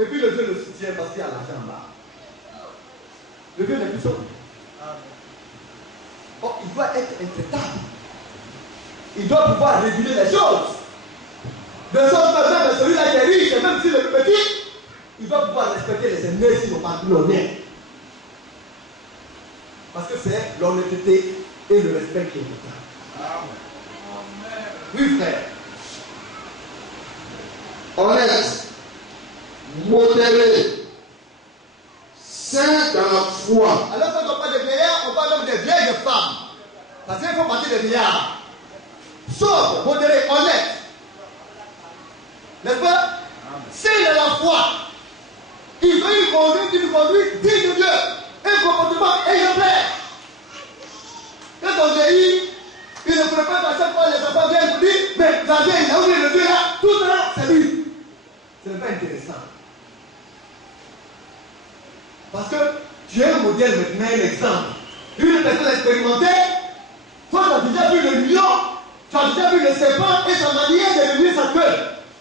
et puis le vieux le soutient parce qu'il y a l'argent là. Le vieux n'est plus sobre. Oh, il doit être intraitable. Il doit pouvoir réguler les choses. De sorte que même celui-là qui est riche, et même s'il est petit, il doit pouvoir respecter les aînés s'ils n'ont pas tout l'honneur. Parce que c'est l'honnêteté et le respect qui est total. Oui, frère. Honnête, modéré, saint dans la foi. Alors quand on parle de vieillards, on parle même des vieilles femmes. Parce qu'il faut parler des vieillards. Sobre, modéré, honnête. N'est-ce pas? C'est de la foi. Ils ont une conduite digne de Dieu. Un comportement exemplaire. Quand on vieillit, il ne prépare pas chaque fois les enfants viennent vous dire, mais la vieille, il a oublié le Dieu là, tout ça, c'est lui. Ce n'est pas intéressant. Parce que tu es un modèle maintenant, un exemple. Une personne expérimentée, toi tu as déjà vu le lion, tu as déjà vu le serpent et sa manière de lever sa queue.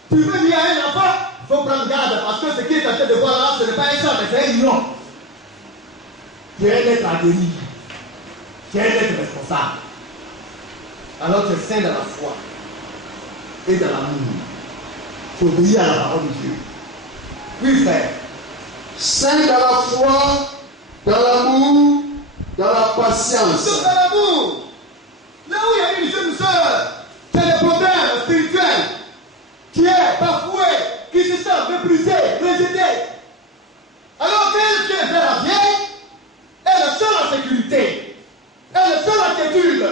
Tu veux dire à un enfant, il faut prendre garde parce que ce qui est en train de voir là, ce n'est pas un sang, mais c'est un lion. Tu es un être aguerri. Tu es un être responsable. Alors tu es saint dans la foi et dans l'amour. Il faut obéir à la parole de Dieu. Oui, frère. Saint dans la foi, dans l'amour, dans la patience. Saint dans l'amour. Là où il y a une jeune sœur, c'est le problème spirituel qui est bafoué, qui se sent méprisé, rejeté. Alors qu'elle vient vers la vieille, elle est seule en sécurité. Elle est seule en quiétude.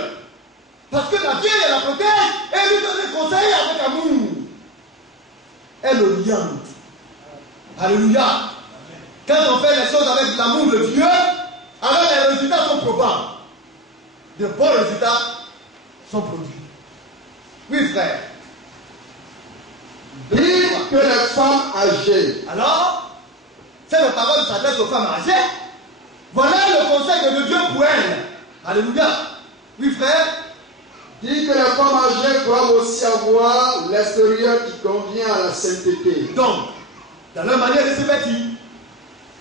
Parce que la vieille, elle la protège et lui donne des conseils avec amour. Elle l'oriente. Alléluia. Quand on fait les choses avec l'amour de Dieu, alors les résultats sont probables. De bons résultats sont produits. Oui, frère. Dites que les femmes âgées. Alors, c'est la parole qui s'adresse aux femmes âgées. Voilà le conseil de Dieu pour elles. Alléluia. Oui, frère. Dit que les femmes âgées doivent aussi avoir l'extérieur qui convient à la sainteté. Donc, dans leur manière de se vêtir,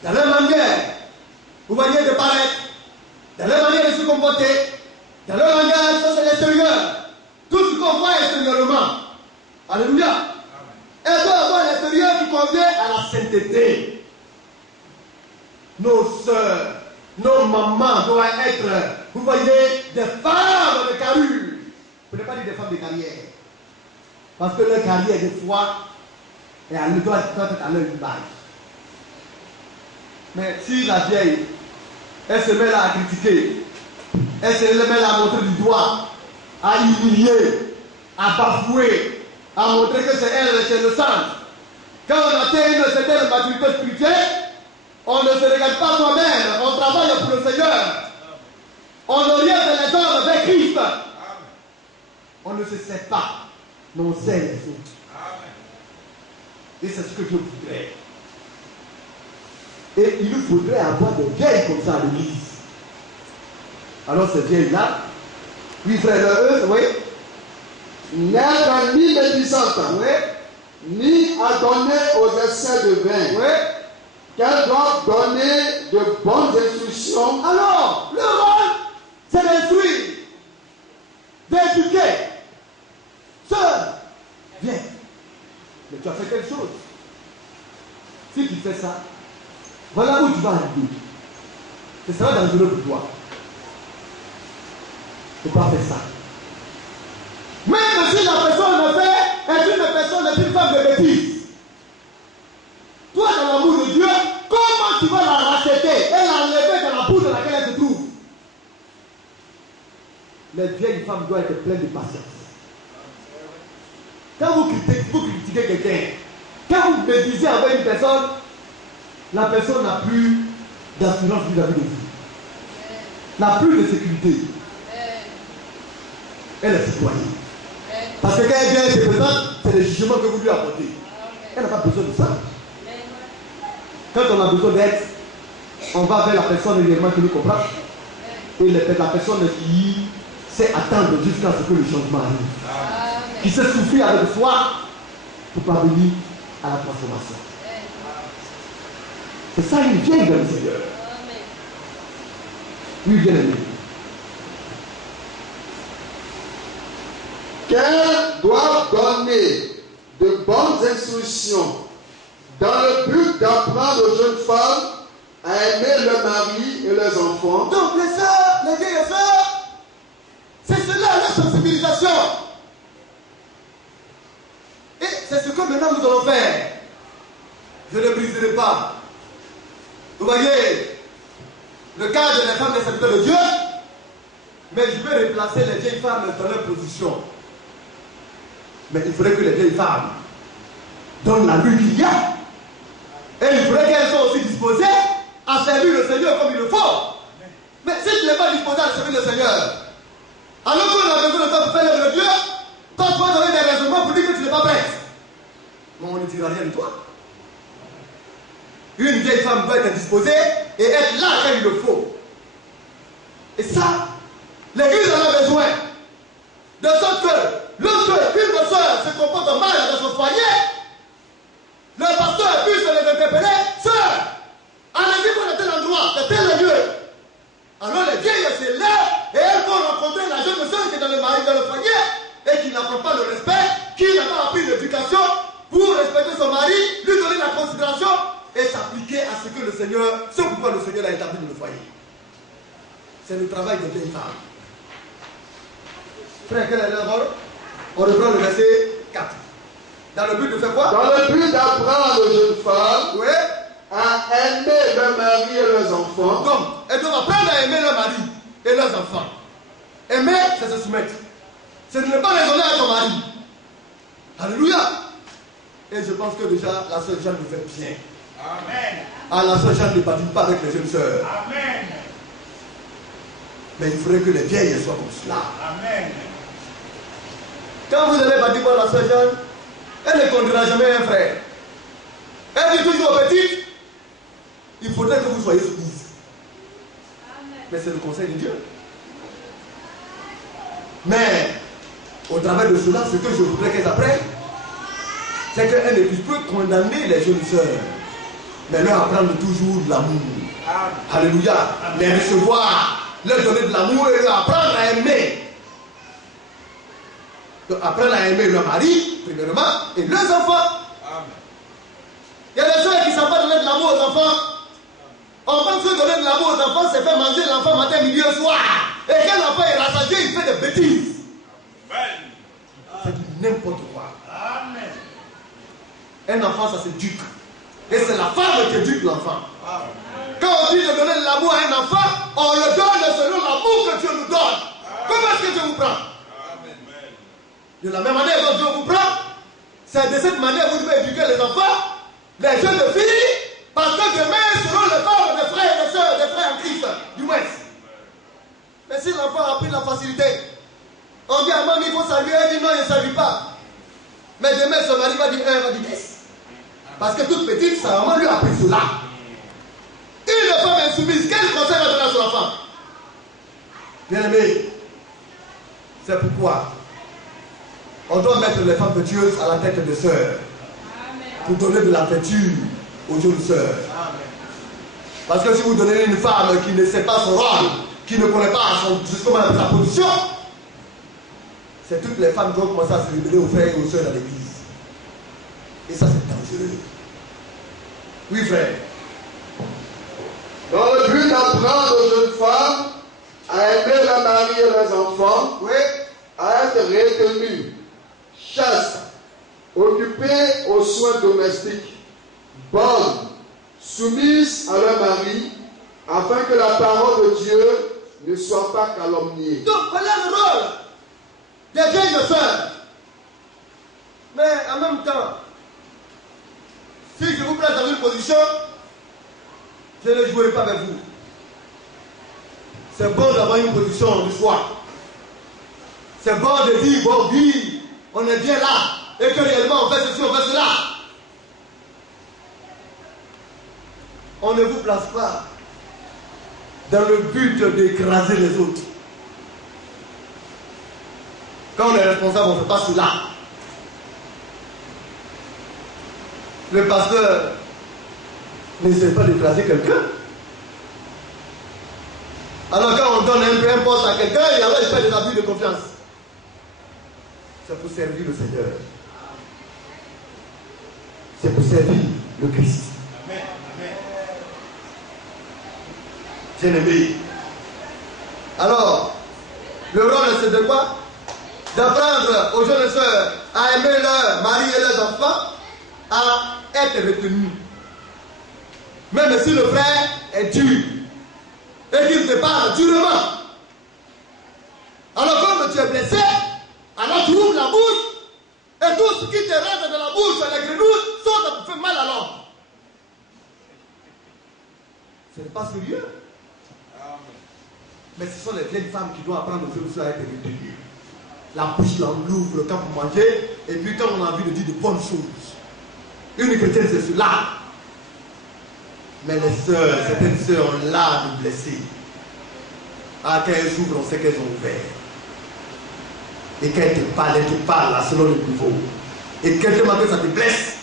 dans leur manière, vous voyez, de paraître, dans leur manière de se comporter, dans leur langage, ça c'est l'extérieur. Tout ce qu'on voit extérieurement. Alléluia. Elles doivent avoir l'extérieur qui convient à la sainteté. Nos soeurs, nos mamans doivent être, vous voyez, des femmes de carrure. Vous ne pouvez pas dire des femmes de carrière. Parce que leur carrière, des fois, elle doit être à leur image. Mais si la vieille, elle se met là à critiquer, elle se met là à montrer du doigt, à humilier, à bafouer, à montrer que c'est elle, c'est le centre. Quand on atteint une certaine maturité spirituelle, on ne se regarde pas soi-même, on travaille pour le Seigneur. On oriente les hommes vers Christ. On ne se sait pas, mais on sait les autres. Et c'est ce que Dieu voudrait. Et il nous faudrait avoir des vieilles comme ça à l'église. Alors ces vieilles-là, oui frère, eux, oui. N'être ni médisante, Oui. ni adonnée aux essais de vin. Oui. Qu'elles doivent donner de bonnes instructions. Alors, le rôle, c'est d'instruire, d'éduquer. Sœur, viens. Mais tu as fait quelque chose. Si tu fais ça, voilà où tu vas arriver. Ce sera dangereux pour toi. Tu ne peux pas faire ça. Même si la personne le fait, est une personne, est une femme de bêtise. Toi, dans l'amour de Dieu, comment tu vas la racheter et l'enlever dans la boue dans laquelle elle se trouve? Les vieilles femmes doivent être pleines de patience. Quand vous critiquez quelqu'un, quand vous médisez avec une personne, la personne n'a plus d'assurance vis-à-vis de vous. N'a plus de sécurité. Elle est citoyenne. Parce que quand elle vient et se présente, c'est le jugement que vous lui apportez. Elle n'a pas besoin de ça. Quand on a besoin d'aide, on va vers la personne réellement qui nous comprend. Et la personne qui sait attendre jusqu'à ce que le changement arrive. Qui sait souffrir avec soi pour parvenir à la transformation. C'est ça une vieille dans le Seigneur. Oui, bien aimé. Qu'elles doivent donner de bonnes instructions dans le but d'apprendre aux jeunes femmes à aimer leur mari et leurs enfants. Donc les sœurs, les vieilles sœurs, que maintenant nous allons faire, je ne briserai pas. Vous voyez, le cadre des femmes des serviteurs de Dieu, mais je vais replacer les vieilles femmes dans leur position. Mais il faudrait que les vieilles femmes donnent la lutte qu'il y a. Et il faudrait qu'elles soient aussi disposées à servir le Seigneur comme il le faut. Mais si tu n'es pas disposé à servir le Seigneur, alors qu'on a besoin de toi pour faire l'œuvre de Dieu, toi tu vas donner des raisonnements pour dire que tu n'es pas prête. Mais on ne dira rien de toi. Une vieille femme doit être disposée et être là quand il le faut. Et ça, l'Église en a besoin. De sorte que lorsqu'une soeur se comporte mal dans son foyer, le pasteur puisse les interpeller. Sœur, allez-y à tel endroit, de tel lieu. Alors les vieilles se lèvent et elles vont rencontrer la jeune soeur qui est dans le mari, dans le foyer, et qui n'apprend pas le respect, qui n'a pas appris l'éducation pour respecter son mari, lui donner la considération et s'appliquer à ce que le Seigneur, ce pourquoi le Seigneur a établi dans le foyer. C'est le travail des vieilles femmes. Frère, quel est l'erreur? On reprend le verset 4. Dans le but de faire quoi? Dans le but d'apprendre aux jeunes femmes, Oui. à aimer leur mari et leurs enfants. Comme elles doivent apprendre à aimer leur mari et leurs enfants. Aimer, c'est se soumettre. C'est de ne pas raisonner à ton mari. Alléluia. Et je pense que déjà la sœur Jeanne nous fait bien. Amen. Ah, la sœur Jeanne ne patine pas avec les jeunes sœurs. Amen. Mais il faudrait que les vieilles soient comme cela. Amen. Quand vous allez bâtir la sœur Jeanne, elle ne conduira jamais un frère. Elle dit toujours aux petites, il faudrait que vous soyez soumises. Mais c'est le conseil de Dieu. Mais, au travers de cela, ce que je voudrais qu'elles apprennent, c'est qu'elles ne puissent plus condamner les jeunes sœurs, mais leur apprendre toujours de l'amour. Alléluia. Les recevoir, leur donner de l'amour et leur apprendre à aimer. Donc, apprendre à aimer leur mari, premièrement, et leurs enfants. Amen. Il y a des sœurs qui ne savent pas donner de l'amour aux enfants. On pense que donner de l'amour aux enfants, c'est faire manger l'enfant matin, midi et soir. Et quand l'enfant est rassasié, il fait des bêtises. C'est du n'importe quoi. Amen. Un enfant, ça s'éduque. Et c'est la femme qui éduque l'enfant. Quand on dit de donner de l'amour à un enfant, on le donne selon l'amour que Dieu nous donne. Comment est-ce que Dieu vous prend? De la même manière dont Dieu vous prend, c'est de cette manière que vous devez éduquer les enfants, les jeunes filles, parce que demain seront les femmes des frères et des sœurs, des frères en Christ, du Ouest. Mais si l'enfant a pris la facilité, on dit à maman, il faut saluer, elle dit non, il ne salue pas. Mais demain, son mari va dire 1, va dire 10. Parce que toute petite, sa maman lui a appris cela. Une femme insoumise, quel conseil va donner à son enfant? Bien aimé, c'est pourquoi on doit mettre les femmes vertueuses à la tête des sœurs. Pour donner de la vertu aux jeunes sœurs. Parce que si vous donnez une femme qui ne sait pas son rôle, qui ne connaît pas justement sa position, c'est toutes les femmes qui vont commencer à se révéler aux frères et aux sœurs dans l'église. Et ça, c'est dangereux. Oui, frère. Dans le but d'apprendre aux jeunes femmes à aimer leur mari et leurs enfants, Oui. à être retenues, chastes, occupées aux soins domestiques, bonnes, soumises à leur mari, afin que la parole de Dieu ne soit pas calomniée. Donc, voilà le rôle des vieilles sœurs. Mais en même temps, si je vous place dans une position, je ne jouerai pas avec vous. C'est bon d'avoir une position de choix. C'est bon de dire, bon, oui, on est bien là. Et que réellement on fait ceci, on fait cela. On ne vous place pas dans le but d'écraser les autres. Quand on est responsable, on ne fait pas cela. Le pasteur n'essaie pas d'écraser quelqu'un. Alors quand on donne un poste à quelqu'un, et alors il fait des abus de confiance. C'est pour servir le Seigneur. C'est pour servir le Christ. Bien-aimé. Alors, le rôle c'est de quoi? D'apprendre aux jeunes sœurs à aimer leur mari et leurs enfants, à être retenu. Même si le frère est dur et qu'il te parle durement. Alors comme tu es blessé, alors tu ouvres la bouche et tout ce qui te rentre dans la bouche, les grenouilles, ça te fait mal à l'homme. Ce n'est pas sérieux. Mais ce sont les vieilles femmes qui doivent apprendre aussi à être retenues. La bouche, on l'ouvre quand vous mangez, et puis quand on a envie de dire de bonnes choses. Une chrétienne, c'est cela. Mais les sœurs, certaines sœurs ont l'art de blesser. Ah, quand elles ouvrent, on sait qu'elles ont ouvert. Et quand elles te parlent là, selon le niveau. Et tellement que ça te blesse,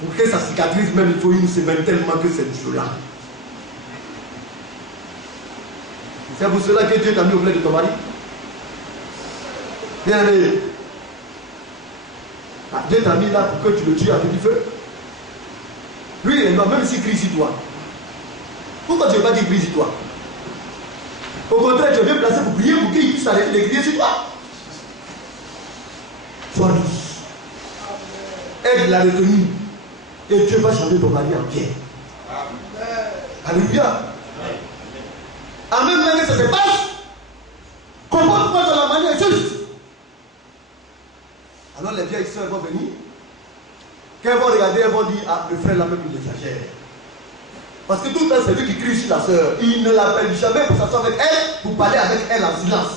pour que ça cicatrise, même il faut une semaine tellement que c'est violent. C'est pour cela que Dieu t'a mis au bled de ton mari. Bien aimé. Dieu t'a mis là pour que tu le tues avec du feu. Lui, il est mort, même s'il crie sur toi. Pourquoi tu ne veux pas qu'il crie sur toi? Au contraire, tu es bien placé pour prier pour qu'il puisse arrêter de crier sur toi. Sois douce. Aide la retenue. Et Dieu va changer ton mari en bien. Alléluia. En même temps que ça se passe, comporte-toi de la manière juste. Alors les vieilles sœurs vont venir. Quand elles vont regarder, elles vont dire, ah, le frère là même il exagère. Parce que tout le temps c'est lui qui crie sur la sœur. Il ne l'appelle jamais pour s'asseoir avec elle, pour parler avec elle en silence.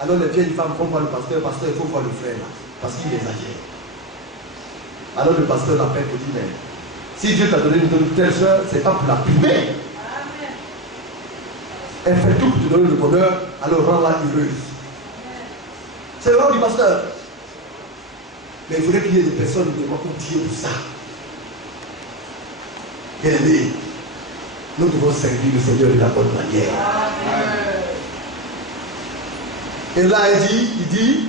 Alors les vieilles femmes vont voir le pasteur, il faut voir le frère là, parce qu'il exagère. Alors le pasteur l'appelle et dit, mais si Dieu t'a donné une telle sœur, c'est pas pour la primer. Elle fait tout pour te donner le bonheur, alors rends-la heureuse. C'est le rôle du pasteur. Mais il faudrait qu'il y ait des personnes qui vont Dieu pour ça. Bien aimé, nous devons servir le Seigneur de la bonne manière. Et là, il dit,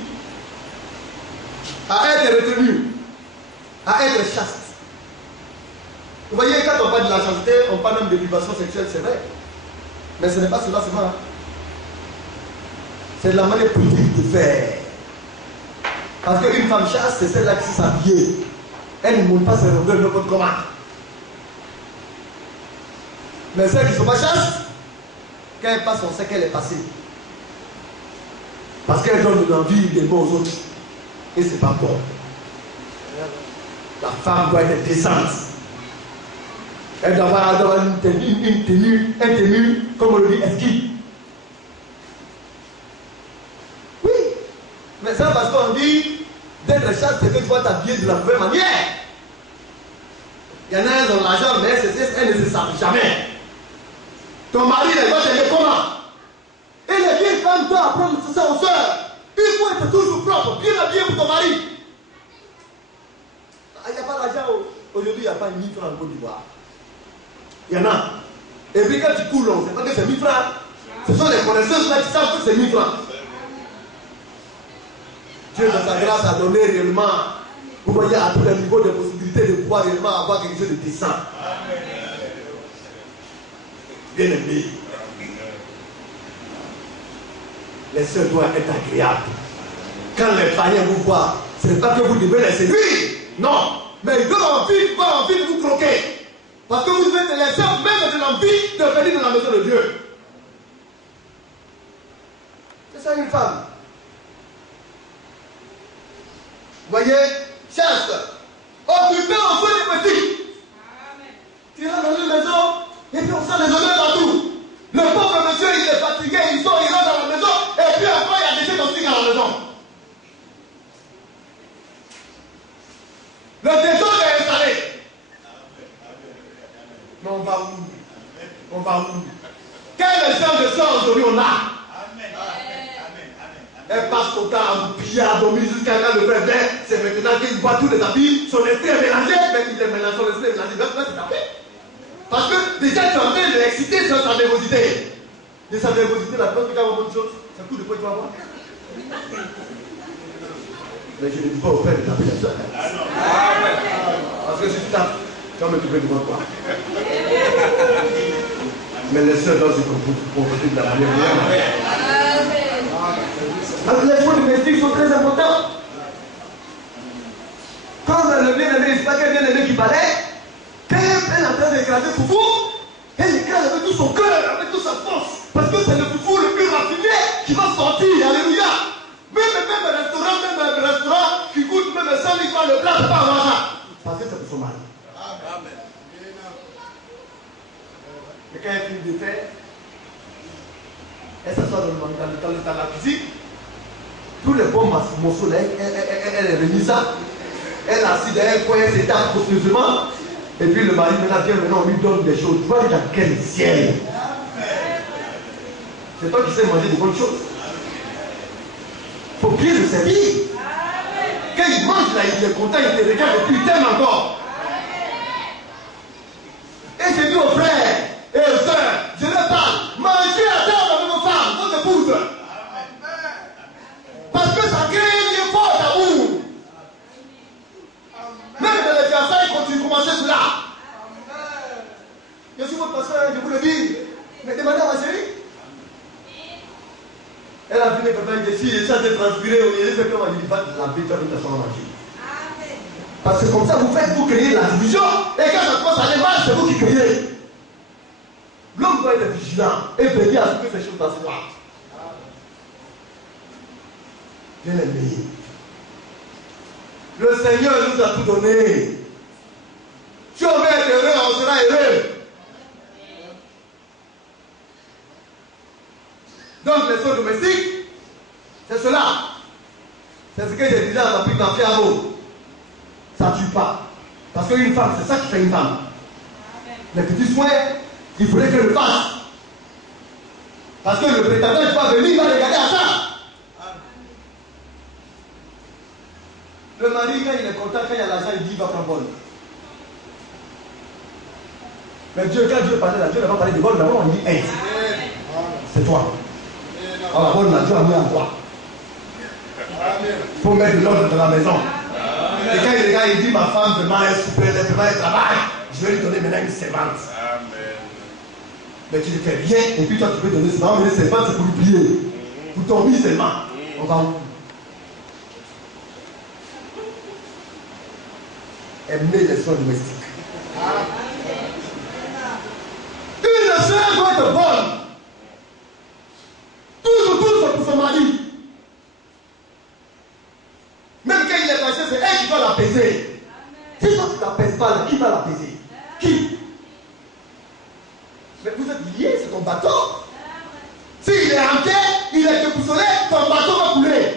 à être retenu, à être chaste. Vous voyez, quand on parle de la chasteté, on parle même de libération sexuelle, c'est vrai. Mais ce n'est pas cela seulement. C'est de la manière politique de faire. Parce qu'une femme chaste, c'est celle-là qui sait s'habiller. Elle ne monte pas ses rondeurs n'importe comment. Mais celles qui ne sont pas chastes, quand elles passent, on sait qu'elle est passée. Parce qu'elles donnent de l'envie également aux autres. Et ce n'est pas bon. La femme doit être décente. Elle doit avoir une tenue, comme on le dit, esquive. Oui. Mais ça, parce qu'on dit, d'être chaste, c'est que tu dois t'habiller de la vraie manière. Il y en a qui ont l'argent, mais elles ne se savent jamais. Ton mari, elle va t'aimer comment? Et les vieilles femmes doivent apprendre ça aux sœurs. Il faut être toujours propre, bien habillé pour ton mari. Il n'y a pas d'argent. Aujourd'hui, il n'y a pas 1000 francs en Côte d'Ivoire. Il y en a. Et puis quand tu coules, c'est pas que c'est 1000 francs. Ce sont les connaisseurs là qui savent que c'est 1000 francs. Dieu, dans sa grâce, a donné réellement, vous voyez, à tous les niveaux de possibilités de pouvoir réellement avoir quelque chose de décent. Bien aimé. Les sœurs doivent être agréables. Quand les païens vous voient, ce n'est pas que vous devez les séduire. Non. Mais ils doivent avoir envie de vous croquer. Parce que vous êtes les sœurs même de l'envie de venir dans la maison de Dieu. C'est ça une femme. Voyez, chaste. Occupez au feu des petits. Tu rentres dans une maison et puis on sent les odeurs partout. Le pauvre monsieur, il est fatigué, il sort, il rentre dans la maison et puis après il y a des domestiques dans la maison. Le désordre est installé. Mais on va où? On va où? Quel exemple de sort aujourd'hui on a? Elle passe son temps à vous piller, à dormir jusqu'à quand le frère vient. C'est maintenant qu'il voit tous les habits. Son esprit est mélangé, mais il est mélangé, son esprit est mélangé. Là, c'est tapé. Parce que déjà tu es en train de l'exciter sur sa nervosité. De sa nervosité, la première fois qu'il va avoir une chose, c'est un coup de poing qu'il va avoir. Mais je ne dis pas au frère de taper la soeur. Parce que si tu tapes, tu vas me trouver devant toi. Mais les sœurs doivent se comporter de la manière bien. Alors les choses domestiques sont très importantes. Quand on a levé bien-aimé, c'est pas quel bien-aimé qui parlait. Quand elle est en train d'écraser Foufou, elle écrase avec tout son cœur, avec toute sa force. Parce que c'est le Foufou le plus raffiné qui va sortir. Alléluia. Même le restaurant qui coûte même 100 000 francs le plat, c'est pas avoir ça. Parce que c'est pour son mari. Amen. Et quand elle finit de faire, elle s'assoit dans la cuisine. Tous les bons morceaux, elle remet ça. Elle a assis derrière quoi, elle s'étale copieusement. Et puis le mari maintenant on lui donne des choses. Tu vois dans quel ciel. C'est toi qui sais manger de bonnes choses. Il faut bien le servir. Quand il mange là, il est content, il te regarde et puis il t'aime encore. Et je dis aux frères et aux sœurs, je leur parle, mangez à table avec vos femmes, vos épouses. Parce que ça crée un lien fort d'amour. Même dans les fiançailles, quand tu commences cela. Je suis votre pasteur, je vous le dis. Mais demandez à ma chérie. Elle a vu les copains ici, et ça s'est transpiré au milieu, c'est comme on dit, va la bête avec ta soeur manger. Parce que comme ça, vous créez la division, et quand ça commence à aller mal, c'est vous qui créez. L'homme doit être vigilant et veiller à ce que ces choses s'assoient. Bien aimé. Le Seigneur nous a tout donné. Si on veut être heureux, on sera heureux. Donc les soins domestiques, c'est cela. C'est ce que j'ai dit dans ma petite amour. Ça ne tue pas. Parce qu'une femme, c'est ça qui fait une femme. Les petits soins, il faudrait qu'elle le fasse. Parce que le prédateur ne peut pas venir, il va regarder à ça. Le mari, quand il est content, quand il y a l'argent, il dit il va prendre bonne. Mais Dieu, quand Dieu parlait là, Dieu n'a pas parlé de bonne, d'abord on dit hey, c'est toi. Alors la bonne, Dieu a mis en toi. Il faut mettre de l'ordre dans la maison. Et quand il regarde, il dit ma femme vraiment est super, elle travaille. Je vais lui donner maintenant une servante. Mais tu le fais bien, et puis toi tu peux donner seulement, mais les servantes c'est pour l'oublier. Pour ton vie seulement. On va où? Aimer les soins domestiques. Une soeur doit être bonne. Toujours pour son mari. Même quand il est fâché, c'est elle qui doit l'apaiser. Si toi tu ne l'apaises pas, qui va l'apaiser? Qui? Mais vous êtes liés, c'est ton bateau. S'il est hanté, il est déboussolé, ton bateau va couler.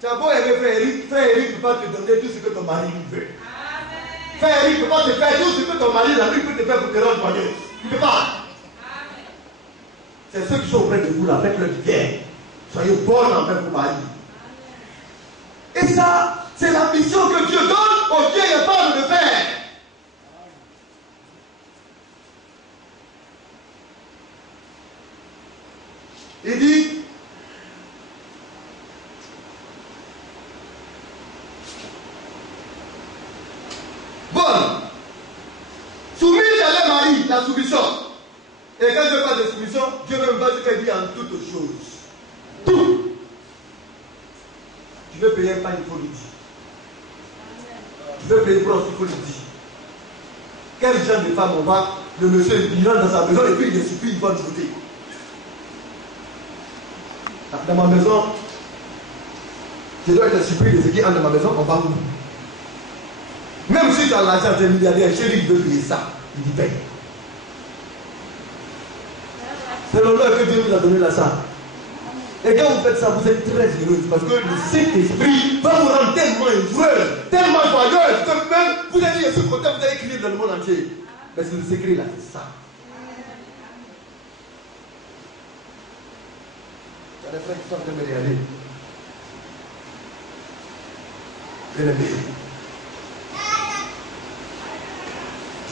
Tu as beau aimer frère Eric ne peut pas te donner tout ce que ton mari veut. Frère Eric ne peut pas te faire tout ce que ton mari peut te faire pour te rendre joyeux. Il ne peut pas. C'est ceux qui sont auprès de vous là, faites-le bien. Soyez bonnes envers vos maris. Et ça, c'est la mission que Dieu donne aux vieilles femmes de faire. Il dit, bonne, soumise à leur mari, la soumission. Et quand Dieu parle de soumission, Dieu même va te dire en toutes choses. Tout. Tu veux payer un pain, il faut le dire. Tu veux payer bronze, il faut le dire. Quel genre de femme on va, le monsieur il rentre dans sa maison et puis il est supplie, il va de côté. Dans ma maison, je dois être surpris de ce qui entre dans ma maison, on va où? Même si tu as l'argent, tu es milliardaire, chérie, il veut payer ça, il dit paye. C'est l'honneur que Dieu vous a donné là ça. Et quand vous faites ça, vous êtes très heureuse parce que le Saint-Esprit va vous rendre tellement heureuse, tellement joyeuse que même vous allez dire ce côté, vous allez crier dans le monde entier. Mais c'est le secret là, c'est ça. Il y a des frères qui sont en train de me regarder. Bien-aimé,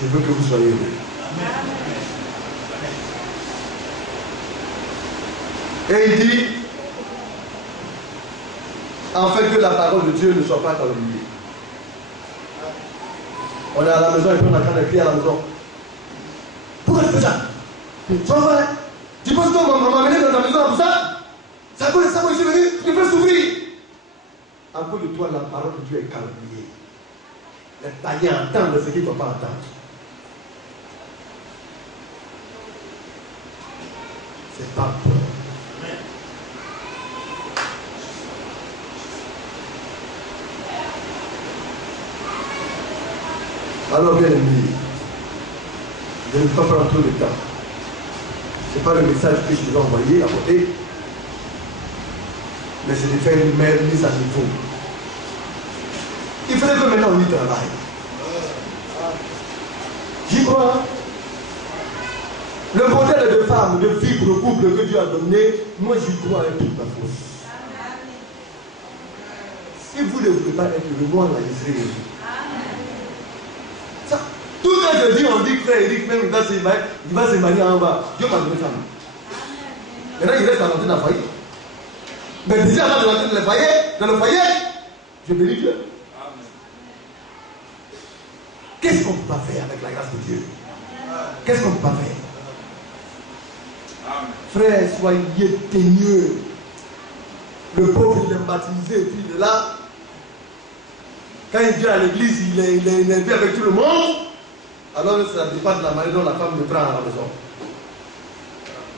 je veux que vous soyez heureux. Et il dit, afin que la parole de Dieu ne soit pas calomniée. On est à la maison et puis on a quand même crié à la maison. Pourquoi tu fais ça? Tu vas voir, tu penses qu'on va m'amener dans ta maison pour ça? Ça cause ça, moi je suis venu, tu me fais souffrir. à cause de toi, la parole de Dieu est calomniée. Les païens entendent ce qu'ils ne doivent pas entendre. C'est pas bon. Alors, bien aimé, je ne vais pas prendre trop de temps. Ce n'est pas le message que je vais envoyer à côté, mais c'est de faire une mise à niveau. Il faudrait que maintenant on y travaille. J'y crois. Le modèle de femme, de fille pour le couple que Dieu a donné, moi j'y crois avec toute ma force. Si vous ne voulez pas être le moi, là, je serai. Tout ce que dit, on dit que frère Eric, même il va se marier en bas. Dieu m'a donné femme. Maintenant, il reste à l'entrée dans le foyer. Mais déjà, avant de rentrer dans le foyer, je bénis Dieu. Qu'est-ce qu'on ne peut pas faire avec la grâce de Dieu? Qu'est-ce qu'on ne peut pas faire? Frère, soyez teigneux. Le pauvre, il est baptisé, et puis il est là. Quand il vient à l'église, il est élevé avec tout le monde. Alors ça dépend de la manière dont la femme le prend à la maison.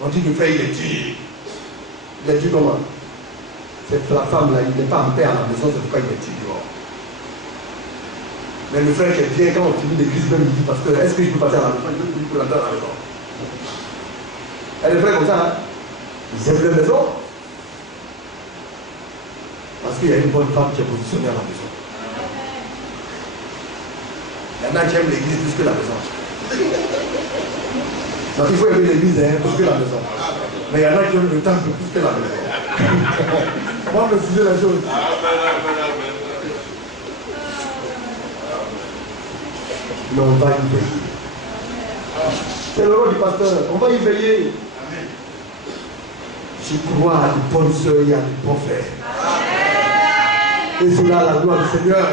On dit que le frère, il est dur. Il est dur comment? C'est que la femme là, il n'est pas en paix à la maison, c'est pourquoi il est dur dehors. Mais le frère qui est bien, quand on finit l'église, même il dit, parce que est-ce que je peux passer à la maison? Il peut rentrer à la maison. Et les frères comme ça, hein, ils aiment la maison. Parce qu'il y a une bonne femme qui est positionnée à la maison. Il y en a qui aiment l'église plus que la maison. Donc il faut aimer l'église plus que la maison. Mais il y en a qui aiment le temple plus que la maison. Moi, je me disais la chose. Mais on va y veiller. C'est le rôle du pasteur. On va y veiller. Je crois à de bonnes soeurs et à de bons frères. Et cela à la gloire du Seigneur.